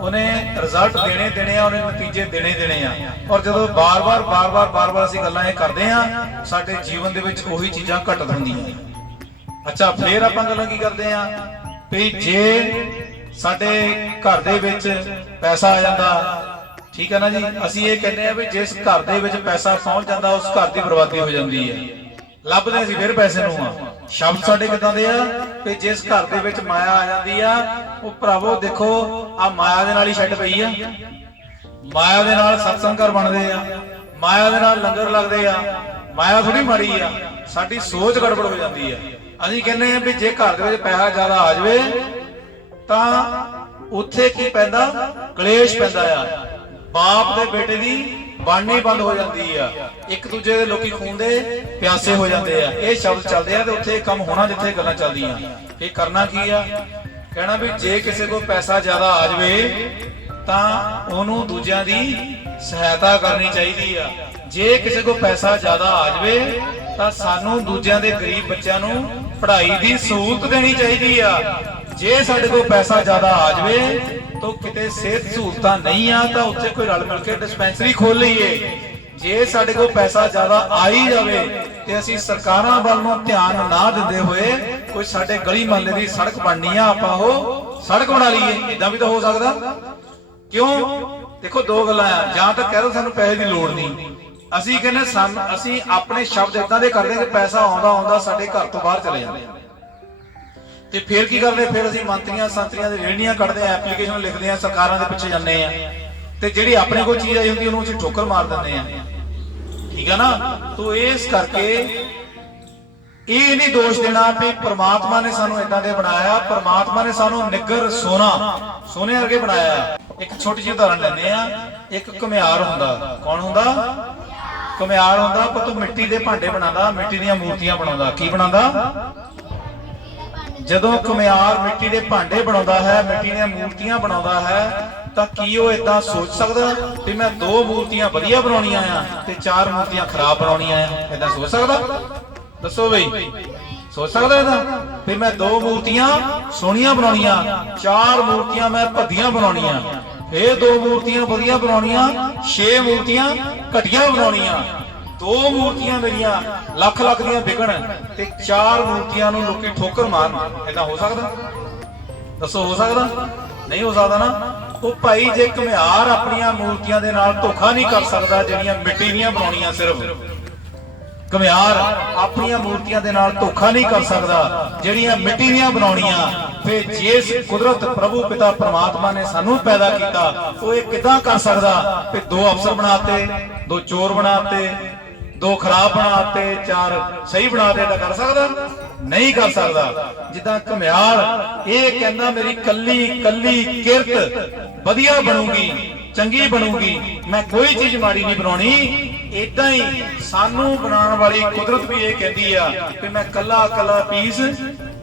ਉਹਨੇ ਰਿਜ਼ਲਟ ਦੇਣੇ ਆ, ਉਹਨੇ ਨਤੀਜੇ ਦੇਣੇ ਆ। ਔਰ ਜਦੋਂ ਬਾਰ-ਬਾਰ ਅਸੀਂ ਗੱਲਾਂ ਇਹ ਕਰਦੇ ਆ, ਸਾਡੇ ਜੀਵਨ ਦੇ ਵਿੱਚ ਉਹੀ ਚੀਜ਼ਾਂ ਘਟਤ ਹੁੰਦੀਆਂ। ਅੱਛਾ, ਫਿਰ ਆਪਾਂ ਗੱਲਾਂ ਕੀ ਕਰਦੇ ਆ ਵੀ ਜੇ ਸਾਡੇ ਘਰ ਦੇ ਵਿੱਚ ਪੈਸਾ ਆ ਜਾਂਦਾ, ਠੀਕ ਹੈ ਨਾ ਜੀ, ਅਸੀਂ ਇਹ ਕਹਿੰਦੇ ਆ ਵੀ ਜਿਸ ਘਰ ਦੇ ਵਿੱਚ ਪੈਸਾ ਪਹੁੰਚ ਜਾਂਦਾ ਉਸ ਘਰ ਦੀ ਬਰਬਾਦੀ ਹੋ ਜਾਂਦੀ ਹੈ। ਲੱਭਦੇ ਅਸੀਂ ਫਿਰ ਪੈਸੇ ਨੂੰ ਆ। ਸ਼ਬਦ ਸਾਡੇ ਕਿਦਾਂ ਦੇ ਆ ਕਿ ਜਿਸ ਘਰ ਦੇ ਵਿੱਚ ਮਾਇਆ ਆ ਜਾਂਦੀ ਆ, ਉਹ ਭਰਾਵੋ ਦੇਖੋ ਆ ਮਾਇਆ ਦੇ ਨਾਲ ਹੀ ਛੱਡ ਪਈ ਆ। ਮਾਇਆ ਦੇ ਨਾਲ ਸਤਸੰਗ ਘਰ ਬਣਦੇ ਆ, ਮਾਇਆ ਦੇ ਨਾਲ ਲੰਗਰ ਲੱਗਦੇ ਆ। ਮਾਇਆ ਥੋੜੀ ਮਾੜੀ ਆ, ਸਾਡੀ ਸੋਚ ਗੜਬੜ ਹੋ ਜਾਂਦੀ ਆ। ਅਸੀਂ ਕਹਿੰਦੇ ਆ ਵੀ ਜੇ ਘਰ ਦੇ ਵਿੱਚ ਪੈਸਾ ਜ਼ਿਆਦਾ ਆ ਜਾਵੇ ਤਾਂ ਉੱਥੇ ਕੀ ਪੈਂਦਾ, ਕਲੇਸ਼ ਪੈਂਦਾ ਆ। ਬਾਪ ਦੇ ਬੇਟੇ ਦੀ ਬਣਨੀ ਬੰਦ ਹੋ ਜਾਂਦੀ ਆ, ਇੱਕ ਦੂਜੇ ਦੇ ਲੋਕੀ ਖੂਨ ਦੇ ਪਿਆਸੇ ਹੋ ਜਾਂਦੇ ਆ। ਇਹ ਸ਼ਬਦ ਚੱਲਦੇ ਆ ਤੇ ਉੱਥੇ ਕੰਮ ਹੋਣਾ ਜਿੱਥੇ ਗੱਲਾਂ ਚੱਲਦੀਆਂ। ਇਹ ਕਰਨਾ ਕੀ ਆ, ਕਹਿਣਾ ਵੀ ਜੇ ਕਿਸੇ ਕੋਲ ਪੈਸਾ ਜ਼ਿਆਦਾ ਆ ਜਾਵੇ ਤਾਂ ਉਹਨੂੰ ਦੂਜਿਆਂ ਦੀ ਸਹਾਇਤਾ ਕਰਨੀ ਚਾਹੀਦੀ ਆ। ਜੇ ਕਿਸੇ ਕੋਲ ਪੈਸਾ ਜ਼ਿਆਦਾ ਆ ਜਾਵੇ ਤਾਂ ਸਾਨੂੰ ਦੂਜਿਆਂ ਦੇ ਗਰੀਬ ਬੱਚਿਆਂ ਨੂੰ ਪੜ੍ਹਾਈ ਦੀ ਸਹੂਲਤ ਦੇਣੀ ਚਾਹੀਦੀ ਆ। ਜੇ ਸਾਡੇ ਕੋਲ ਪੈਸਾ ਜ਼ਿਆਦਾ ਆ ਜਾਵੇ ਤਾਂ ਕਿਤੇ ਸਿਹਤ ਸਹੂਲਤਾਂ ਨਹੀਂ ਆ ਤਾਂ ਉੱਥੇ ਕੋਈ ਰਲ ਮਿਲ ਕੇ ਡਿਸਪੈਂਸਰੀ ਖੋਲ ਲਈਏ। ਜੇ ਸਾਡੇ ਕੋਲ ਪੈਸਾ ਜ਼ਿਆਦਾ ਆ ਹੀ ਜਾਵੇ ਤੇ ਅਸੀਂ ਸਰਕਾਰਾਂ ਵੱਲ ਨੂੰ ਧਿਆਨ ਨਾ ਦਿੰਦੇ ਹੋਏ ਕੋਈ ਸਾਡੇ ਗਲੀ ਮਹੱਲੇ ਦੀ ਸੜਕ ਬਣਨੀ ਆ, ਆਪਾਂ ਉਹ ਸੜਕ ਬਣਾ ਲਈਏ। ਇਦਾਂ ਵੀ ਤਾਂ ਹੋ ਸਕਦਾ। ਕਿਉਂ? ਦੇਖੋ ਦੋ ਗੱਲਾਂ ਆ, ਜਾਂ ਤਾਂ ਕਹਿ ਦੋ ਸਾਨੂੰ ਪੈਸੇ ਦੀ ਲੋੜ ਨਹੀਂ। ਅਸੀਂ ਕਹਿੰਦੇ ਅਸੀਂ ਆਪਣੇ ਸ਼ਬਦ ਇਦਾਂ ਦੇ ਕਰਦੇ ਕਿ ਪੈਸਾ ਆਉਂਦਾ ਸਾਡੇ ਘਰ ਤੋਂ ਬਾਹਰ ਚਲੇ ਜਾਂਦੇ। ਤੇ ਫਿਰ ਕੀ ਕਰਦੇ, ਫਿਰ ਅਸੀਂ ਮੰਤਰੀਆਂ ਸੰਤਰੀਆਂ ਦੇ ਰੇਹੜੀਆਂ ਕੱਢਦੇ ਆ, ਐਪਲੀਕੇਸ਼ਨ ਲਿਖਦੇ ਆ, ਸਰਕਾਰਾਂ ਦੇ ਪਿੱਛੇ ਜਾਂਦੇ ਆ ਤੇ ਜਿਹੜੀ ਆਪਣੇ ਕੋਲ ਚੀਜ਼ ਆਈ ਹੁੰਦੀ ਉਹਨੂੰ ਅਸੀਂ ਠੋਕਰ ਮਾਰ ਦਿੰਦੇ ਆ। ਠੀਕ ਹੈ ਨਾ? ਤੋ ਇਸ ਕਰਕੇ ਇਹ ਨਹੀਂ ਦੋਸ਼ ਦੇਣਾ ਵੀ ਪ੍ਰਮਾਤਮਾ ਨੇ ਸਾਨੂੰ ਇਦਾਂ ਦੇ ਬਣਾਇਆ। ਪ੍ਰਮਾਤਮਾ ਨੇ ਸਾਨੂੰ ਨਿੱਗਰ ਸੋਨੇ ਵਰਗੇ ਬਣਾਇਆ। ਇੱਕ ਛੋਟੀ ਜਿਹੀ ਉਦਾਹਰਨ ਲੈਂਦੇ ਆ। ਇੱਕ ਘੁਮਿਆਰ ਹੁੰਦਾ, ਕੌਣ ਹੁੰਦਾ? ਘੁਮਿਆਰ ਹੁੰਦਾ, ਪਰ ਤੂੰ ਮਿੱਟੀ ਦੇ ਭਾਂਡੇ ਬਣਾਉਂਦਾ, ਮਿੱਟੀ ਦੀਆਂ ਮੂਰਤੀਆਂ ਬਣਾਉਂਦਾ। ਕੀ ਬਣਾਉਂਦਾ? ਜਦੋਂ ਘੁਮਿਆਰ ਮਿੱਟੀ ਦੇ ਭਾਂਡੇ ਬਣਾਉਂਦਾ ਹੈ, ਮਿੱਟੀ ਦੀਆਂ ਮੂਰਤੀਆਂ ਬਣਾਉਂਦਾ ਹੈ, ਤਾਂ ਕੀ ਉਹ ਇਦਾਂ ਸੋਚ ਸਕਦਾ ਵੀ ਮੈਂ 2 ਮੂਰਤੀਆਂ ਵਧੀਆ ਬਣਾਉਣੀਆਂ ਆ ਤੇ 4 ਮੂਰਤੀਆਂ ਖਰਾਬ ਬਣਾਉਣੀਆਂ ਆ? ਇਦਾਂ ਸੋਚ ਸਕਦਾ? ਦੱਸੋ ਬਈ, ਸੋਚ ਸਕਦਾ ਇਹਦਾ ਵੀ ਮੈਂ 2 ਮੂਰਤੀਆਂ ਸੋਹਣੀਆਂ ਬਣਾਉਣੀਆਂ, 4 ਮੂਰਤੀਆਂ ਮੈਂ ਭੱਦੀਆਂ ਬਣਾਉਣੀਆਂ, ਫੇਰ 2 ਮੂਰਤੀਆਂ ਵਧੀਆ ਬਣਾਉਣੀਆਂ, 6 ਮੂਰਤੀਆਂ ਘਟੀਆਂ ਬਣਾਉਣੀਆਂ, 2 ਮੂਰਤੀਆਂ ਮੇਰੀਆਂ ਲੱਖ ਦੀਆਂ ਵਿਕਣ ਤੇ 4 ਮੂਰਤੀਆਂ ਨੂੰ ਲੋਕੀ ਠੋਕਰ ਮਾਰਨ? ਏਦਾਂ ਹੋ ਸਕਦਾ? ਦੱਸੋ, ਹੋ ਸਕਦਾ? ਨਹੀਂ ਹੋ ਸਕਦਾ ਨਾ। ਉਹ ਭਾਈ ਜੇ ਘੁਮਿਆਰ ਆਪਣੀਆਂ ਮੂਰਤੀਆਂ ਦੇ ਨਾਲ ਧੋਖਾ ਨਹੀਂ ਕਰ ਸਕਦਾ ਜਿਹੜੀਆਂ ਮਿੱਟੀ ਦੀਆਂ ਬਣਾਉਣੀਆਂ, ਸਿਰਫ ਘੁਮਿਆਰ ਆਪਣੀਆਂ ਮੂਰਤੀਆਂ ਦੇ ਨਾਲ ਧੋਖਾ ਨਹੀਂ ਕਰ ਸਕਦਾ ਜਿਹੜੀਆਂ ਮਿੱਟੀ ਦੀਆਂ ਬਣਾਉਣੀਆਂ, ਫੇ ਜਿਸ ਕੁਦਰਤ ਪ੍ਰਭੂ ਪਿਤਾ ਪਰਮਾਤਮਾ ਨੇ ਸਾਨੂੰ ਪੈਦਾ ਕੀਤਾ ਉਹ ਇਹ ਕਿੱਦਾਂ ਕਰ ਸਕਦਾ ਕਿ 2 ਅਫਸਰ ਬਣਾਤੇ, 2 ਚੋਰ ਬਣਾਤੇ, 2 ਖਰਾਬ ਬਣਾਤੇ, 4 ਸਹੀ ਬਣਾਤੇ? ਤਾਂ ਕਰ ਸਕਦਾ? ਨਹੀਂ ਕਰ ਸਕਦਾ। ਜਿੱਦਾਂ ਘੁਮਿਆਰ ਇਹ ਕਹਿੰਦਾ ਮੇਰੀ ਕੱਲੀ ਕਿਰਤ ਵਧੀਆ ਬਣੂਗੀ, ਚੰਗੀ ਬਣੂਗੀ, ਮੈਂ ਕੋਈ ਚੀਜ਼ ਮਾੜੀ ਨਹੀਂ ਬਣਾਉਣੀ, ਇਦਾਂ ਹੀ ਸਾਨੂੰ ਬਣਾਉਣ ਵਾਲੀ ਕੁਦਰਤ ਵੀ ਇਹ ਕਹਿੰਦੀ ਆ ਕਿ ਮੈਂ ਕੱਲਾ ਪੀਸ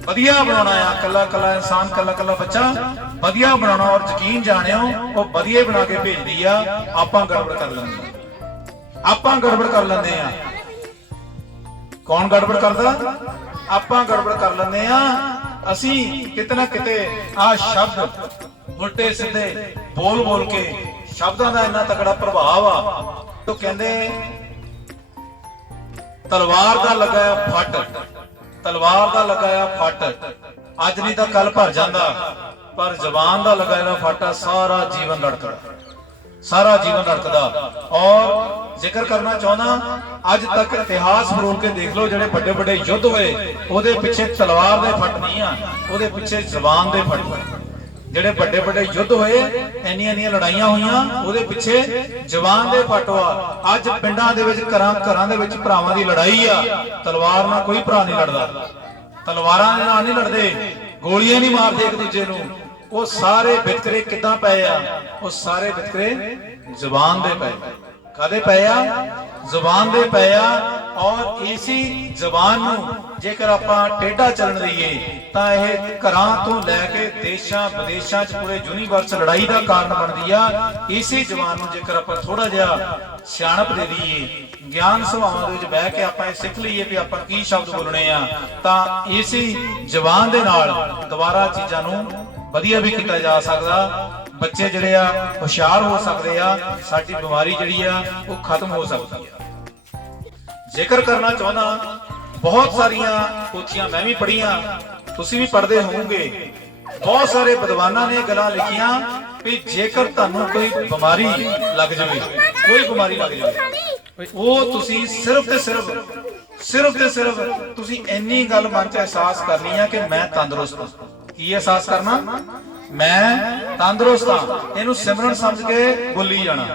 ਵਧੀਆ ਬਣਾਉਣਾ ਆ, ਕੱਲਾ ਇਨਸਾਨ, ਕੱਲਾ ਬੱਚਾ ਵਧੀਆ ਬਣਾਉਣਾ। ਔਰ ਯਕੀਨ ਜਾਣਿਓ ਉਹ ਵਧੀਆ ਬਣਾ ਕੇ ਭੇਜਦੀ ਆ। ਆਪਾਂ ਗੜਬੜ ਕਰ ਲੈਂਦੇ ਆ। ਕੌਣ ਗੜਬੜ ਕਰਦਾ? ਆਪਾਂ ਗੜਬੜ ਕਰ ਲੈਂਦੇ ਆ। ਅਸੀਂ ਕਿਤੇ ਨਾ ਕਿਤੇ ਆ ਸ਼ਬਦ ਉਲਟੇ ਸਿੱਧੇ ਬੋਲ ਕੇ ਸ਼ਬਦਾਂ ਦਾ ਇੰਨਾ ਤਕੜਾ ਪ੍ਰਭਾਵ ਆ। ਉਹ ਕਹਿੰਦੇ ਤਲਵਾਰ ਦਾ ਲਗਾਇਆ ਫੱਟ ਅੱਜ ਨਹੀਂ ਤਾਂ ਕੱਲ ਭਰ ਜਾਂਦਾ, ਪਰ ਜ਼ਬਾਨ ਦਾ ਲਗਾਇਆ ਫੱਟ ਸਾਰਾ ਜੀਵਨ ਲੜਕਦਾ। ਔਰ ਜ਼ਿਕਰ ਕਰਨਾ ਚਾਹੁੰਦਾ, ਅੱਜ ਤੱਕ ਇਤਿਹਾਸ ਫਰੋਲ ਕੇ ਦੇਖ ਲਓ, ਜਿਹੜੇ ਵੱਡੇ ਯੁੱਧ ਹੋਏ ਉਹਦੇ ਪਿੱਛੇ ਤਲਵਾਰ ਦੇ ਫੱਟ ਨਹੀਂ ਆ, ਉਹਦੇ ਪਿੱਛੇ ਜ਼ਬਾਨ ਦੇ ਫੱਟ। ਜਿਹੜੇ ਵੱਡੇ ਯੁੱਧ ਹੋਏ, ਇੰਨੀਆਂ ਲੜਾਈਆਂ ਹੋਈਆਂ, ਉਹਦੇ ਪਿੱਛੇ ਜ਼ਬਾਨ ਦੇ ਫੱਟ ਆ। ਅੱਜ ਪਿੰਡਾਂ ਦੇ ਵਿੱਚ ਘਰਾਂ ਦੇ ਵਿੱਚ ਭਰਾਵਾਂ ਦੀ ਲੜਾਈ ਆ। ਤਲਵਾਰ ਨਾਲ ਕੋਈ ਭਰਾ ਨਹੀਂ ਲੜਦਾ, ਤਲਵਾਰਾਂ ਦੇ ਨਾਲ ਨਹੀਂ ਲੜਦੇ, ਗੋਲੀਆਂ ਨਹੀਂ ਮਾਰਦੇ ਇੱਕ ਦੂਜੇ ਨੂੰ। ਉਹ ਸਾਰੇ ਵਿਤਕਰੇ ਕਿੱਦਾਂ ਪਏ ਆ? ਉਹ ਸਾਰੇ ਵਿਤਕਰੇ ਜ਼ਬਾਨ ਦੇ ਪਏ। ਕਾਹਦੇ ਪਏ ਆ? ਜ਼ੁਬਾਨ ਦੇ ਪਏ ਆ। ਔਰ ਇਸੀ ਜ਼ੁਬਾਨ ਨੂੰ ਜੇਕਰ ਆਪਾਂ ਟੇਢਾ ਚੱਲਣ ਦਈਏ ਤਾਂ ਇਹ ਘਰਾਂ ਤੋਂ ਲੈ ਕੇ ਦੇਸ਼ਾਂ ਵਿਦੇਸ਼ਾਂ 'ਚ ਪੂਰੇ ਯੂਨੀਵਰਸ ਲੜਾਈ ਦਾ ਕਾਰਨ ਬਣਦੀ ਆ। ਇਸੀ ਜ਼ੁਬਾਨ ਨੂੰ ਜੇਕਰ ਆਪਾਂ ਥੋੜਾ ਜਿਹਾ ਸਿਆਣਪ ਦੇ ਦਈਏ, ਗਿਆਨ ਸਭਾਵਾਂ ਦੇ ਵਿੱਚ ਬਹਿ ਕੇ ਆਪਾਂ ਇਹ ਸਿੱਖ ਲਈਏ ਵੀ ਆਪਾਂ ਕੀ ਸ਼ਬਦ ਬੋਲਣੇ ਆ, ਤਾਂ ਇਸੀ ਜ਼ੁਬਾਨ ਦੇ ਨਾਲ ਦੁਬਾਰਾ ਚੀਜ਼ਾਂ ਨੂੰ ਵਧੀਆ ਵੀ ਕੀਤਾ ਜਾ ਸਕਦਾ। ਬੱਚੇ ਜਿਹੜੇ ਆ ਹੁਸ਼ਿਆਰ ਹੋ ਸਕਦੇ ਆ, ਸਾਡੀ ਬਿਮਾਰੀ ਜਿਹੜੀ ਆ ਉਹ ਖਤਮ ਹੋ ਸਕਦੀ ਆ। ਜ਼ਿਕਰ ਕਰਨਾ ਚਾਹੁੰਦਾ, ਬਹੁਤ ਸਾਰੀਆਂ ਪੋਥੀਆਂ ਮੈਂ ਵੀ ਪੜ੍ਹੀਆਂ, ਤੁਸੀਂ ਵੀ ਪੜ੍ਹਦੇ ਹੋਵੋਗੇ। ਬਹੁਤ ਸਾਰੇ ਵਿਦਵਾਨਾਂ ਨੇ ਗੱਲਾਂ ਲਿਖੀਆਂ ਵੀ ਜੇਕਰ ਤੁਹਾਨੂੰ ਕੋਈ ਬਿਮਾਰੀ ਲੱਗ ਜਾਵੇ, ਕੋਈ ਬਿਮਾਰੀ ਲੱਗ ਜਾਵੇ, ਉਹ ਤੁਸੀਂ ਸਿਰਫ ਤੇ ਸਿਰਫ ਤੁਸੀਂ ਇੰਨੀ ਗੱਲ ਮਨ 'ਚ ਅਹਿਸਾਸ ਕਰਨੀ ਆ ਕਿ ਮੈਂ ਤੰਦਰੁਸਤ ਹਾਂ। ਕੀ ਅਹਿਸਾਸ ਕਰਨਾ? ਮੈਂ ਤੰਦਰੁਸਤ ਹਾਂ। ਇਹਨੂੰ ਸਿਮਰਨ ਸਮਝ ਕੇ ਬੋਲੀ ਜਾਣਾ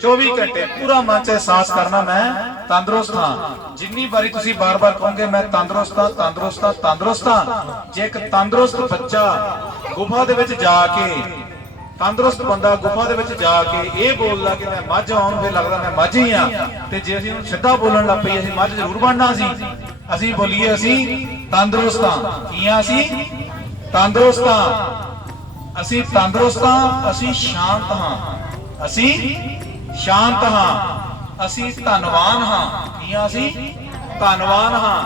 24 ਘੰਟੇ, ਪੂਰਾ ਮਨ 'ਚ ਅਹਿਸਾਸ ਕਰਨਾ ਮੈਂ ਤੰਦਰੁਸਤ ਹਾਂ। ਜਿੰਨੀ ਵਾਰੀ ਤੁਸੀਂ ਬਾਰ-ਬਾਰ ਕਹੋਗੇ ਮੈਂ ਤੰਦਰੁਸਤ ਹਾਂ, ਤੰਦਰੁਸਤ ਹਾਂ, ਤੰਦਰੁਸਤ ਹਾਂ। ਜੇ ਇੱਕ ਤੰਦਰੁਸਤ ਬੱਚਾ ਗੁਫਾ ਦੇ ਵਿੱਚ ਜਾ ਕੇ, ਤੰਦਰੁਸਤ ਬੰਦਾ ਗੁਫਾ ਦੇ ਵਿੱਚ ਜਾ ਕੇ ਇਹ ਬੋਲਦਾ ਕਿ ਮੈਂ ਮੱਝ ਹਾਂ, ਫਿਰ ਲੱਗਦਾ ਮੈਂ ਮੱਝ ਹੀ ਹਾਂ। ਤੇ ਜੇ ਅਸੀਂ ਸਿੱਧਾ ਬੋਲਣ ਲੱਗ ਪਈਏ ਅਸੀਂ ਮੱਝ ਜ਼ਰੂਰ ਬਣਨਾ ਸੀ। ਅਸੀਂ ਬੋਲੀਏ ਅਸੀਂ ਤੰਦਰੁਸਤ ਹਾਂ। ਕੀ ਹਾਂ ਅਸੀਂ? ਤੰਦਰੁਸਤ ਹਾਂ। ਅਸੀਂ ਤੰਦਰੁਸਤ ਹਾਂ। ਅਸੀਂ ਸ਼ਾਂਤ ਹਾਂ। ਅਸੀਂ ਸ਼ਾਂਤ ਹਾਂ। ਅਸੀਂ ਧੰਨਵਾਨ ਹਾਂ। ਕੀ ਹਾਂ ਅਸੀਂ? ਧੰਨਵਾਨ ਹਾਂ।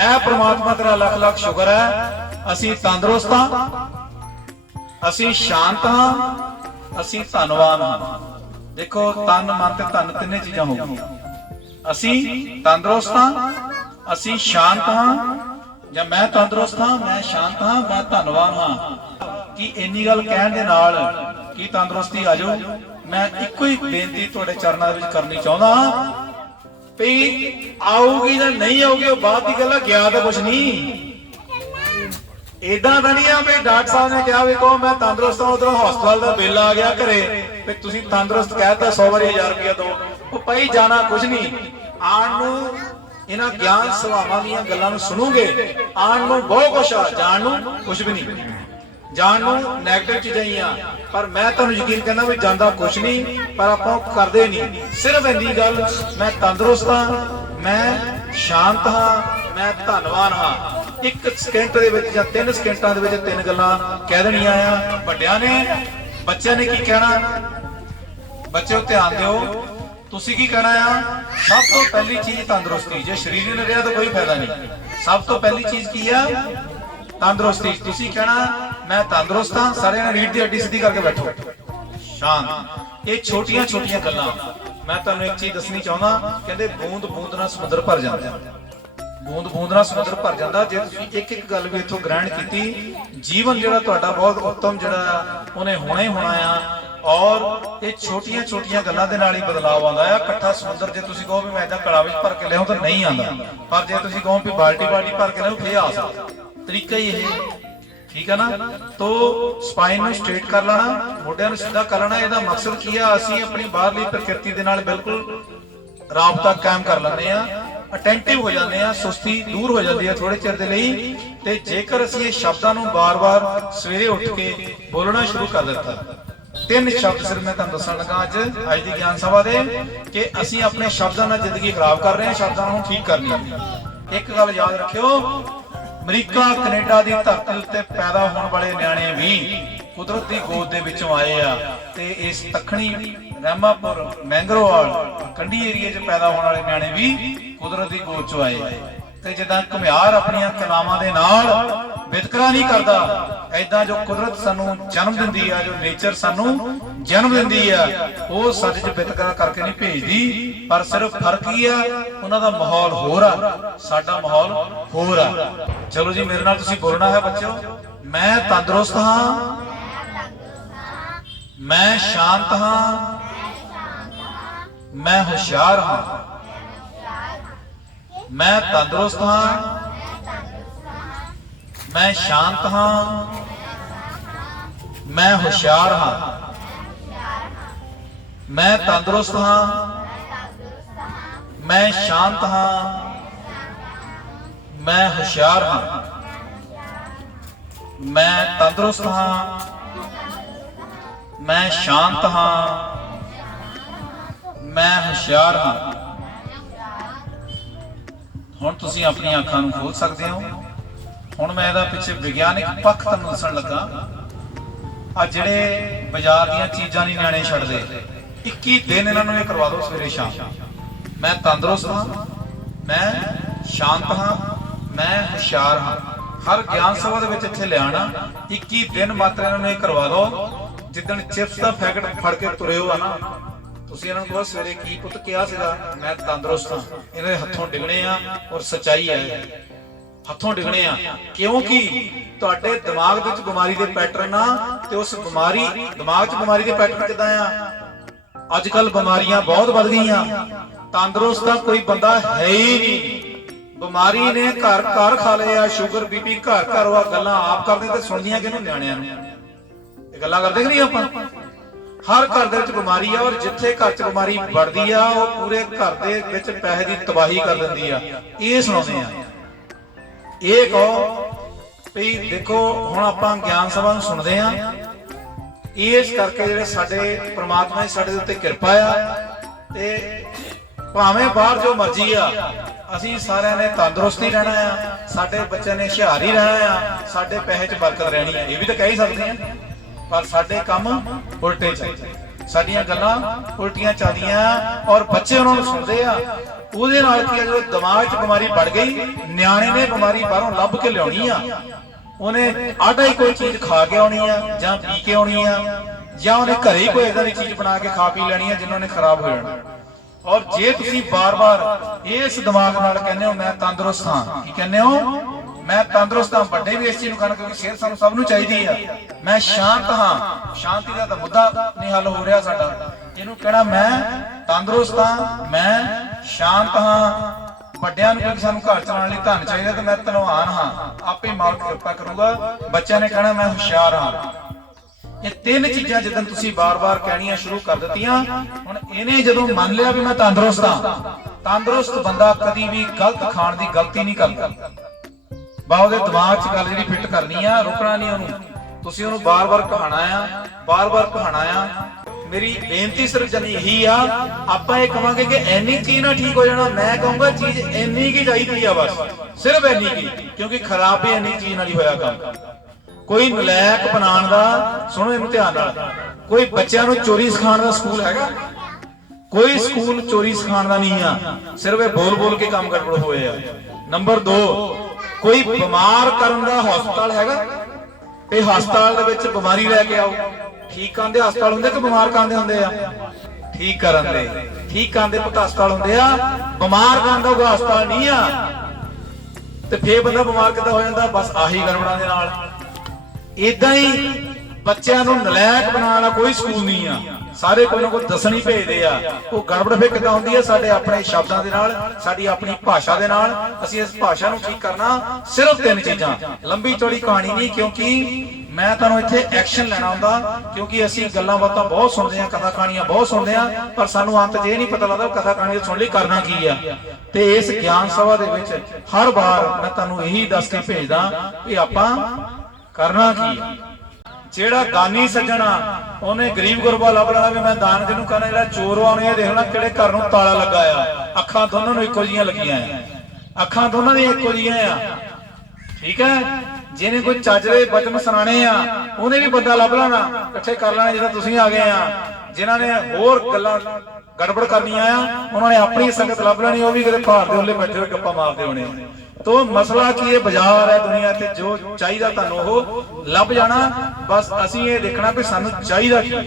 ਐ ਪ੍ਰਮਾਤਮਾ ਤੇਰਾ ਲੱਖ ਲੱਖ ਸ਼ੁਕਰ ਹੈ, ਅਸੀਂ ਤੰਦਰੁਸਤ ਹਾਂ, ਅਸੀਂ ਸ਼ਾਂਤ ਹਾਂ, ਅਸੀਂ ਧੰਨਵਾਨ ਹਾਂ। ਦੇਖੋ, ਤਨ ਮਨ ਤੇ ਧਨ ਤਿੰਨੇ ਚੀਜ਼ਾਂ ਹੋ ਗਈਆਂ। ਅਸੀਂ ਤੰਦਰੁਸਤ ਹਾਂ, ਅਸੀਂ ਸ਼ਾਂਤ ਹਾਂ, ਜਾਂ ਮੈਂ ਤੰਦਰੁਸਤ ਹਾਂ, ਮੈਂ ਸ਼ਾਂਤ ਹਾਂ, ਮੈਂ ਧੰਨਵਾਨ ਹਾਂ। ਕੀ ਇੰਨੀ ਗੱਲ ਕਹਿਣ ਦੇ ਨਾਲ ਕੀ ਤੰਦਰੁਸਤੀ ਆ ਜਾਊ? ਮੈਂ ਇੱਕੋ ਹੀ ਬੇਨਤੀ ਤੁਹਾਡੇ ਚਰਨਾਂ ਦੇ ਵਿੱਚ ਕਰਨੀ ਚਾਹੁੰਦਾ ਵੀ ਆਊਗੀ ਜਾਂ ਨਹੀਂ ਆਊਗੀ ਉਹ ਬਾਅਦ ਦੀ ਗੱਲ ਆ, ਗਿਆ ਤਾਂ ਕੁਛ ਨਹੀਂ। ਏਦਾਂ ਤਾਂ ਨਹੀਂ ਆ ਵੀ ਡਾਕਟਰ ਸਾਹਿਬ ਨੇ ਕਿਹਾ ਵੀ ਕਹੋ ਮੈਂ ਤੰਦਰੁਸਤ ਹਾਂ, ਉਧਰੋਂ ਹਸਪਤਾਲ ਦਾ ਬਿੱਲ ਆ ਗਿਆ ਘਰੇ ਵੀ ਤੁਸੀਂ ਤੰਦਰੁਸਤ ਕਹਿਤਾ 100 ਵਾਰੀ 1000 ਰੁਪਇਆ ਦੋ। ਉਹ ਪਈ ਜਾਣਾ ਕੁਛ ਨਹੀਂ। ਆਉਣ ਨੂੰ ਇਹਨਾਂ ਗਿਆਨ ਸਭਾਵਾਂ ਦੀਆਂ ਗੱਲਾਂ ਨੂੰ ਸੁਣੋਗੇ, ਆਉਣ ਨੂੰ ਬਹੁਤ ਕੁਛ ਆ, ਜਾਣ ਨੂੰ ਕੁਛ ਵੀ ਨਹੀਂ। ਜਾਣ ਨੂੰ ਨੈਗੇਟਿਵ ਚੀਜ਼ਾਂ ਹੀ ਆ, ਪਰ ਮੈਂ ਤੁਹਾਨੂੰ ਯਕੀਨ ਕਹਿੰਦਾ ਵੀ ਜਾਂਦਾ ਕੁਛ ਨਹੀਂ, ਪਰ ਆਪਾਂ ਕਰਦੇ ਨਹੀਂ। ਸਿਰਫ ਇੰਨੀ ਗੱਲ, ਮੈਂ ਤੰਦਰੁਸਤ ਹਾਂ, ਮੈਂ ਸ਼ਾਂਤ ਹਾਂ, ਮੈਂ ਧੰਨਵਾਨ ਹਾਂ। 1 ਸਕਿੰਟ ਦੇ ਵਿੱਚ ਜਾਂ 3 ਸਕਿੰਟਾਂ ਦੇ ਵਿੱਚ 3 ਗੱਲਾਂ ਕਹਿ ਦੇਣੀਆਂ ਆ। ਵੱਡਿਆਂ ਨੇ, ਬੱਚਿਆਂ ਨੇ ਕੀ ਕਹਿਣਾ? ਬੱਚਿਓ ਧਿਆਨ ਦਿਓ, ਤੁਸੀਂ ਕੀ ਕਹਿਣਾ ਆ? ਸਭ ਤੋਂ ਪਹਿਲੀ ਚੀਜ਼ ਤੰਦਰੁਸਤੀ। ਜੇ ਸਰੀਰ ਹੀ ਨਾ ਰਿਹਾ ਤਾਂ ਕੋਈ ਫਾਇਦਾ ਨਹੀਂ। ਸਭ ਤੋਂ ਪਹਿਲੀ ਚੀਜ਼ ਕੀ ਆ? ਤੰਦਰੁਸਤੀ। ਤੁਸੀਂ ਕਹਿਣਾ ਮੈਂ ਤੰਦਰੁਸਤ ਹਾਂ। ਸਾਰਿਆਂ ਨੇ ਰੀੜ ਦੀ ਹੱਡੀ ਸਿੱਧੀ ਕਰਕੇ ਬੈਠੋ, ਸ਼ਾਂਤ। ਇਹ ਛੋਟੀਆਂ ਛੋਟੀਆਂ ਗੱਲਾਂ ਮੈਂ ਤੁਹਾਨੂੰ ਇੱਕ ਚੀਜ਼ ਦੱਸਣੀ ਚਾਹੁੰਦਾ। ਕਹਿੰਦੇ ਬੂੰਦ ਬੂੰਦ ਨਾਲ ਸਮੁੰਦਰ ਭਰ ਜਾਂਦਾ। ਬੂੰਦ ਬੂੰਦ ਨਾਲ ਸਮੁੰਦਰ ਭਰ ਜਾਂਦਾ। ਜੇ ਤੁਸੀਂ ਇੱਕ ਇੱਕ ਗੱਲ ਵੀ ਇੱਥੋਂ ਗ੍ਰਹਿਣ ਕੀਤੀ, ਜੀਵਨ ਜਿਹੜਾ ਤੁਹਾਡਾ ਬਹੁਤ ਉੱਤਮ ਜਿਹੜਾ ਉਹਨੇ ਹੋਣਾ ਹੀ ਹੋਣਾ ਆ। ਔਰ ਇਹ ਛੋਟੀਆਂ ਛੋਟੀਆਂ ਗੱਲਾਂ ਦੇ ਨਾਲ ਹੀ ਬਦਲਾਅ ਆਉਂਦਾ ਆ। ਇਕੱਠਾ ਸਮੁੰਦਰ ਜੇ ਤੁਸੀਂ ਕਹੋ ਵੀ ਮੈਂ ਇਦਾਂ ਕੜਾ ਵਿੱਚ ਭਰ ਕੇ ਲਿਆਉਂ ਤਾਂ ਨਹੀਂ ਆਉਂਦਾ, ਪਰ ਜੇ ਤੁਸੀਂ ਕਹੋ ਵੀ ਬਾਲਟੀ ਭਰ ਕੇ ਲਿਆਓ ਫੇਰ ਆ ਸਕਦਾ। ਤਰੀਕਾ ਹੀ ਇਹ, ਠੀਕ ਹੈ ਨਾ। ਤੋ ਸਪਾਈਨ ਨੂੰ ਸਟ੍ਰੇਟ ਕਰ ਲੈਣਾ, ਮੋਢਿਆਂ ਨੂੰ ਸਿੱਧਾ ਕਰ ਲੈਣਾ। ਇਹਦਾ ਮਕਸਦ ਕੀ ਆ? ਅਸੀਂ ਆਪਣੀ ਬਾਹਰਲੀ ਪ੍ਰਕਿਰਤੀ ਦੇ ਨਾਲ ਬਿਲਕੁਲ ਰਾਬਤਾ ਕਾਇਮ ਕਰ ਲੈਂਦੇ ਆ, ਅਟੈਂਟਿਵ ਹੋ ਜਾਂਦੇ ਆ, ਸੁਸਤੀ ਦੂਰ ਹੋ ਜਾਂਦੀ ਹੈ ਥੋੜੇ ਚਿਰ ਦੇ ਲਈ। ਤੇ ਜੇਕਰ ਅਸੀਂ ਇਹ ਸ਼ਬਦਾਂ ਨੂੰ ਬਾਰ-ਬਾਰ ਸਵੇਰੇ ਉੱਠ ਕੇ ਬੋਲਣਾ ਸ਼ੁਰੂ ਕਰ ਦਿੱਤਾ, 3 ਸ਼ਬਦ ਸਿਰ ਮੈਂ ਤੁਹਾਨੂੰ ਦੱਸਣ ਲੱਗਾ ਅੱਜ ਦੀ ਗਿਆਨ ਸਭਾ ਦੇ, ਕਿ ਅਸੀਂ ਆਪਣੇ ਸ਼ਬਦਾਂ ਨਾਲ ਜ਼ਿੰਦਗੀ ਖਰਾਬ ਕਰ ਰਹੇ ਹਾਂ, ਸ਼ਬਦਾਂ ਨੂੰ ਠੀਕ ਕਰਨੀ ਹੈ। ਇੱਕ ਗੱਲ ਯਾਦ ਰੱਖਿਓ, ਅਮਰੀਕਾ ਕੈਨੇਡਾ ਦੀ ਧਰਤੀ ਉੱਤੇ ਪੈਦਾ ਹੋਣ ਵਾਲੇ ਨਿਆਣੇ ਵੀ ਕੁਦਰਤ ਦੀ ਗੋਦ ਦੇ ਵਿੱਚੋਂ ਆਏ ਆ। ਤੇ ਇਸ ਦੱਖਣੀ ਰਹਿਮਾਪੁਰ, ਮੈਂਗਰੋਵਾਲ, ਕੰਢੀ ਏਰੀਏ 'ਚ ਪੈਦਾ ਹੋਣ ਵਾਲੇ ਨਿਆਣੇ ਵੀ ਕੁਦਰਤ ਦੀ ਗੋਦ 'ਚੋਂ ਆਏ। ਤੇ ਜਿੱਦਾਂ ਘੁਮਿਆਰ ਆਪਣੀਆਂ ਕਲਾਵਾਂ ਦੇ ਨਾਲ ਵਿਤਕਰਾ ਨਹੀਂ ਕਰਦਾ, ਏਦਾਂ ਜੋ ਕੁਦਰਤ ਸਾਨੂੰ ਜਨਮ ਦਿੰਦੀ ਆ, ਜੋ ਨੇਚਰ ਸਾਨੂੰ ਜਨਮ ਦਿੰਦੀ ਆ, ਉਹ ਸੱਚ 'ਚ ਵਿਤਕਰਾ ਕਰਕੇ ਨਹੀਂ ਭੇਜਦੀ। ਪਰ ਸਿਰਫ ਫਰਕ ਹੀ ਆ, ਉਹਨਾਂ ਦਾ ਮਾਹੌਲ ਹੋਰ ਆ, ਸਾਡਾ ਮਾਹੌਲ ਹੋਰ ਆ। ਚਲੋ ਜੀ, ਮੇਰੇ ਨਾਲ ਤੁਸੀਂ ਬੋਲਣਾ ਹੈ ਬੱਚਿਓ। ਮੈਂ ਤੰਦਰੁਸਤ ਹਾਂ, ਮੈਂ ਸ਼ਾਂਤ ਹਾਂ, ਮੈਂ ਹੁਸ਼ਿਆਰ ਹਾਂ। ਮੈਂ ਤੰਦਰੁਸਤ ਹਾਂ, ਮੈਂ ਸ਼ਾਂਤ ਹਾਂ, ਮੈਂ ਹੁਸ਼ਿਆਰ ਹਾਂ। ਮੈਂ ਤੰਦਰੁਸਤ ਹਾਂ, ਮੈਂ ਸ਼ਾਂਤ ਹਾਂ, ਮੈਂ ਹੁਸ਼ਿਆਰ ਹਾਂ। ਮੈਂ ਤੰਦਰੁਸਤ ਹਾਂ, ਮੈਂ ਸ਼ਾਂਤ ਹਾਂ, मैं हुशियार हाँ। हुण तुसीं अपनी अखां नूं खोल सकते हो। हुण मैं इहदा पिछे विग्यानिक पक्ष तुहानूं दस्सण लगा। आ जिहड़े बाजार दीयां चीज़ां नहीं निआणे छड्डदे, 21 दिन इन्हां नूं करवा दो सवेरे शाम। मैं तंदुरुस्त हाँ, मैं शांत हाँ, मैं हुशियार हाँ। हर ज्ञान सभा दे विच इत्थे लिआना 21 दिन मात्र इन्हां नूं करवा दो। जिद्दण चिप्स दा पैकेट फड़ के तुरे हो ना, ਤੁਸੀਂ ਇਹਨਾਂ ਨੂੰ ਕਹੋ ਸਵੇਰੇ ਕੀ ਪੁੱਤ ਕਿਹਾ ਸੀਗਾ, ਮੈਂ ਤੰਦਰੁਸਤ ਹਾਂ, ਇਹਨਾਂ ਦੇ ਹੱਥੋਂ ਡਿੱਗਣੇ ਆ। ਔਰ ਸੱਚਾਈ ਹੈ, ਹੱਥੋਂ ਡਿੱਗਣੇ ਆ, ਕਿਉਂਕਿ ਤੁਹਾਡੇ ਦਿਮਾਗ ਵਿੱਚ ਬਿਮਾਰੀ ਦੇ ਪੈਟਰਨ ਆ। ਤੇ ਉਸ ਬਿਮਾਰੀ ਦਿਮਾਗ 'ਚ ਬਿਮਾਰੀ ਦੇ ਪੈਟਰਨ ਕਿੱਦਾਂ ਆ? ਅੱਜ ਕੱਲ ਬਿਮਾਰੀਆਂ ਬਹੁਤ ਵੱਧ ਗਈਆਂ। ਤੰਦਰੁਸਤ ਤਾਂ ਕੋਈ ਬੰਦਾ ਹੈ ਹੀ ਨਹੀਂ। ਬਿਮਾਰੀ ਨੇ ਘਰ ਘਰ ਖਾ ਲਏ ਆ। ਸ਼ੂਗਰ ਬੀਪੀ ਘਰ ਘਰ। ਉਹ ਗੱਲਾਂ ਆਪ ਕਰਦੇ ਤੇ ਸੁਣਦੀਆਂ ਕਿਹਨੂੰ? ਨਿਆਣਿਆਂ ਨੂੰ। ਇਹ ਗੱਲਾਂ ਕਰਦੇ ਕਿ ਨਹੀਂ ਆਪਾਂ? हर घर दे विच बीमारी है। और जिथे घर च बीमारी बढ़दी आ, वो पूरे घर दे विच पैसे की तबाही कर दिंदी आ। ये सुणाउने आ। ये कहो भी देखो हुण आपां ज्ञान सभा नूं सुणदे आ। इस करके जिहड़े साडे परमात्मा दी साडे उत्ते किरपा आ। ते भावें बाहर जो मर्जी आ, असीं सारिआं ने तंदुरुस्त ही रहना आ। साडे बच्चे ने हुशियार ही रहना आ। साडे पैसे च बरकत रहनी है। ये भी तो कह ही सकदे आ। पर साडे काम उल्टे चलदे, साडीआं गल्लां उल्टियां चलदियां। और बच्चे उन्हां नूं सुणदे आ। ਉਹਦੇ ਨਾਲ ਕੀ ਆ, ਜਦੋਂ ਦਿਮਾਗ 'ਚ ਬਿਮਾਰੀ ਵੜ ਗਈ, ਨਿਆਣੇ ਨੇ ਬਿਮਾਰੀ ਬਾਹਰੋਂ ਲੱਭ ਕੇ ਲਿਆਉਣੀ ਆ। ਉਹਨੇ ਆਡਾ ਹੀ ਕੋਈ ਚੀਜ਼ ਖਾ ਕੇ ਆਉਣੀ ਆ, ਜਾਂ ਪੀ ਕੇ ਆਉਣੀ ਆ, ਜਾਂ ਉਹਨੇ ਘਰੇ ਹੀ ਕੋਈ ਇਦਾਂ ਦੀ ਚੀਜ਼ ਬਣਾ ਕੇ ਖਾ ਪੀ ਲੈਣੀ ਆ ਜਿੰਨਾਂ ਨੇ ਖਰਾਬ ਹੋ ਜਾਣਾ। ਔਰ ਜੇ ਤੁਸੀਂ ਬਾਰ-ਬਾਰ ਇਸ ਦਿਮਾਗ ਨਾਲ ਕਹਿੰਦੇ ਹੋ ਮੈਂ ਤੰਦਰੁਸਤ ਹਾਂ, ਕੀ ਕਹਿੰਦੇ ਹੋ? मैं तंदुरुस्त हाँ। बड़े भी इस चीज को कहना, क्योंकि सेहत सानू सब नूं चाहिदी है। मैं शांत हाँ, शांति का तो मुद्दा नहीं हल हो रहा साडा। इहनूं कहना मैं तंदुरुस्त हाँ, मैं शांत हाँ। ਵੱਡਿਆਂ ਨੂੰ ਕਿਉਂਕਿ ਸਾਨੂੰ ਘਰ ਚਲਾਉਣ ਲਈ ਧਨ ਚਾਹੀਦਾ, ਤੇ ਮੈਂ ਧਨਵਾਨ ਹਾਂ, ਆਪੇ ਮਾਲਕ ਕਿਰਪਾ ਕਰੂਗਾ। ਬੱਚਿਆਂ ਨੇ ਕਹਿਣਾ ਮੈਂ ਹੁਸ਼ਿਆਰ ਹਾਂ। ਇਹ ਤਿੰਨ ਚੀਜ਼ਾਂ ਜਦੋਂ ਤੁਸੀਂ ਬਾਰ-ਬਾਰ ਕਹਿਣੀਆਂ ਸ਼ੁਰੂ ਕਰ ਦਿੱਤੀਆਂ, ਹੁਣ ਇਹਨੇ ਜਦੋਂ ਮੰਨ ਲਿਆ ਵੀ ਮੈਂ ਤੰਦੁਰਸਤ ਹਾਂ, ਤੰਦੁਰਸਤ ਬੰਦਾ ਕਦੀ ਵੀ ਗਲਤ ਖਾਣ ਦੀ ਗਲਤੀ ਨਹੀਂ ਕਰਦਾ। ਬਾ ਉਹਦੇ ਦਿਮਾਗ 'ਚ ਗੱਲ ਜਿਹੜੀ ਫਿੱਟ ਕਰਨੀ ਆ, ਰੁਕਣਾ ਨਹੀਂ ਉਹਨੂੰ। ਤੁਸੀਂ ਉਹਨੂੰ ਬਾਰ-ਬਾਰ ਕਹਾਣਾ ਆ, ਬਾਰ-ਬਾਰ ਕਹਾਣਾ ਆ। ਮੇਰੀ ਬੇਨਤੀ ਸਿਰਫ ਜਨ ਇਹੀ ਆ, ਆਪਾਂ ਇਹ ਕਹਾਂਗੇ ਕਿ ਇੰਨੀ ਚੀਜ਼ ਨਾਲ ਠੀਕ ਹੋ ਜਾਣਾ। ਮੈਂ ਕਹੂੰਗਾ ਚੀਜ਼ ਇੰਨੀ ਕੀ ਚਾਹੀਦੀ ਆ, ਬਸ ਸਿਰਫ ਇੰਨੀ ਕੀ, ਕਿਉਂਕਿ ਖਰਾਬ ਵੀ ਇੰਨੀ ਚੀਜ਼ ਨਾਲ ਹੀ ਹੋਇਆ ਕੰਮ। ਕੋਈ ਨਲਾਇਕ ਬਣਾਉਣ ਦਾ, ਸੁਣੋ ਇਹਨੂੰ ਧਿਆਨ ਨਾਲ, ਕੋਈ ਬੱਚਿਆਂ ਨੂੰ ਚੋਰੀ ਸਿਖਾਉਣ ਦਾ ਸਕੂਲ ਹੈਗਾ? ਕੋਈ ਸਕੂਲ ਚੋਰੀ ਸਿਖਾਉਣ ਦਾ ਨਹੀਂ ਆ। ਸਿਰਫ ਇਹ ਬੋਲ-ਬੋਲ ਕੇ ਕੰਮ ਗੜਬੜ ਹੋਏ ਆ। ਨੰਬਰ 2, ਕੋਈ ਬਿਮਾਰ ਕਰਨ ਦਾ ਹਸਪਤਾਲ ਹੈਗਾ? ਇਹ ਹਸਪਤਾਲ ਦੇ ਵਿੱਚ ਬਿਮਾਰੀ ਲੈ ਕੇ ਆਓ। ਠੀਕ ਕਰਨ ਦੇ ਹਸਪਤਾਲ ਹੁੰਦੇ ਕਿ ਬਿਮਾਰ ਕਰਨ ਦੇ ਹੁੰਦੇ ਆ? ਠੀਕ ਕਰਨ ਦੇ, ਠੀਕ ਕਰਨ ਦੇ ਪੁੱਤ ਹਸਪਤਾਲ ਹੁੰਦੇ ਆ। ਬਿਮਾਰ ਕਰਨ ਦਾ ਉਹ ਹਸਪਤਾਲ ਨਹੀਂ ਆ। ਤੇ ਫੇਰ ਬੰਦਾ ਬਿਮਾਰ ਕਿੱਦਾਂ ਹੋ ਜਾਂਦਾ? ਬਸ ਆਹੀ ਗੜਬੜਾਂ ਦੇ ਨਾਲ। ਇਦਾਂ ਹੀ ਬੱਚਿਆਂ ਨੂੰ ਨਲਾਇਕ ਬਣਾਉਣ ਵਾਲਾ ਕੋਈ ਸਕੂਲ ਨਹੀਂ ਆ। ਸਾਰੇ ਕੋਈ ਨਾ ਕੋਈ ਦੱਸਣ ਹੀ ਭੇਜਦੇ ਆ। ਉਹ ਗੜਬੜ ਫੇਰ ਕਿੱਦਾਂ ਹੁੰਦੀ ਹੈ? ਸਾਡੇ ਆਪਣੇ ਸ਼ਬਦਾਂ ਦੇ ਨਾਲ, ਸਾਡੀ ਆਪਣੀ ਭਾਸ਼ਾ ਦੇ ਨਾਲ। ਅਸੀਂ ਇਸ ਭਾਸ਼ਾ ਨੂੰ ਠੀਕ ਕਰਨਾ ਸਿਰਫ 3 ਚੀਜ਼ਾਂ। ਲੰਬੀ ਚੌੜੀ ਕਹਾਣੀ ਨਹੀਂ, ਕਿਉਂਕਿ ਮੈਂ ਤੁਹਾਨੂੰ ਇੱਥੇ ਐਕਸ਼ਨ ਲੈਣਾ ਹੁੰਦਾ। ਕਿਉਂਕਿ ਅਸੀਂ ਗੱਲਾਂ ਬਾਤਾਂ ਬਹੁਤ ਸੁਣਦੇ ਆ, ਕਥਾ ਕਹਾਣੀਆਂ ਬਹੁਤ ਸੁਣਦੇ ਆ, ਪਰ ਸਾਨੂੰ ਅੰਤ 'ਚ ਇਹ ਨਹੀਂ ਪਤਾ ਲੱਗਦਾ ਕਥਾ ਕਹਾਣੀ ਸੁਣ ਲਈ ਕਰਨਾ ਕੀ ਆ। ਤੇ ਇਸ ਗਿਆਨ ਸਭਾ ਦੇ ਵਿੱਚ ਹਰ ਵਾਰ ਮੈਂ ਤੁਹਾਨੂੰ ਇਹੀ ਦੱਸ ਕੇ ਭੇਜਦਾ ਵੀ ਆਪਾਂ ਕਰਨਾ ਕੀ ਆ। ਜਿਹੜਾ ਦਾਨੀ ਸੱਜਣਾ, ਉਹਨੇ ਗਰੀਬ ਗੁਰਬਾ ਲੱਭ ਲੈਣਾ ਵੀ ਮੈਂ ਦਾਨ ਜਿਹਨੂੰ ਕਰਨਾ। ਜਿਹੜਾ ਚੋਰ ਆਉਣੇ, ਇਹ ਦੇਖਣਾ ਕਿਹੜੇ ਘਰ ਨੂੰ ਤਾਲਾ ਲੱਗਾ ਆ। ਅੱਖਾਂ ਦੋਨਾਂ ਨੂੰ ਇੱਕੋ ਜਿਹੀਆਂ ਲੱਗੀਆਂ ਆ, ਅੱਖਾਂ ਦੋਨਾਂ ਦੀਆਂ ਇੱਕੋ ਜਿਹੀਆਂ ਆ। ਠੀਕ ਹੈ? ਜਿਹਨੇ ਕੋਈ ਚੱਜ ਦੇ ਬਚਨ ਸੁਣਾਣੇ ਆ, ਉਹਨੇ ਵੀ ਬੰਦਾ ਲੱਭ ਲੈਣਾ, ਇਕੱਠੇ ਕਰ ਲੈਣਾ ਜਿੱਦਾਂ ਤੁਸੀਂ ਆ ਗਏ ਆ। ਜਿਨ੍ਹਾਂ ਨੇ ਹੋਰ ਗੱਲਾਂ ਗੜਬੜ ਕਰਨੀਆਂ ਆ, ਉਹਨਾਂ ਨੇ ਆਪਣੀ ਸੰਗਤ ਲੱਭ ਲੈਣੀ। ਉਹ ਵੀ ਕਿਤੇ ਭਾਰ ਦੇ ਉੱਲੇ ਬੈਠੇ ਹੋਏ ਗੱਪਾਂ ਮਾਰਦੇ ਹੋਣੇ। तो मसला की है, बाजार है दुनिया ते, जो चाहिए तुहानू लभ जाना। बस असीं ये देखना कि सानू चाहिए की।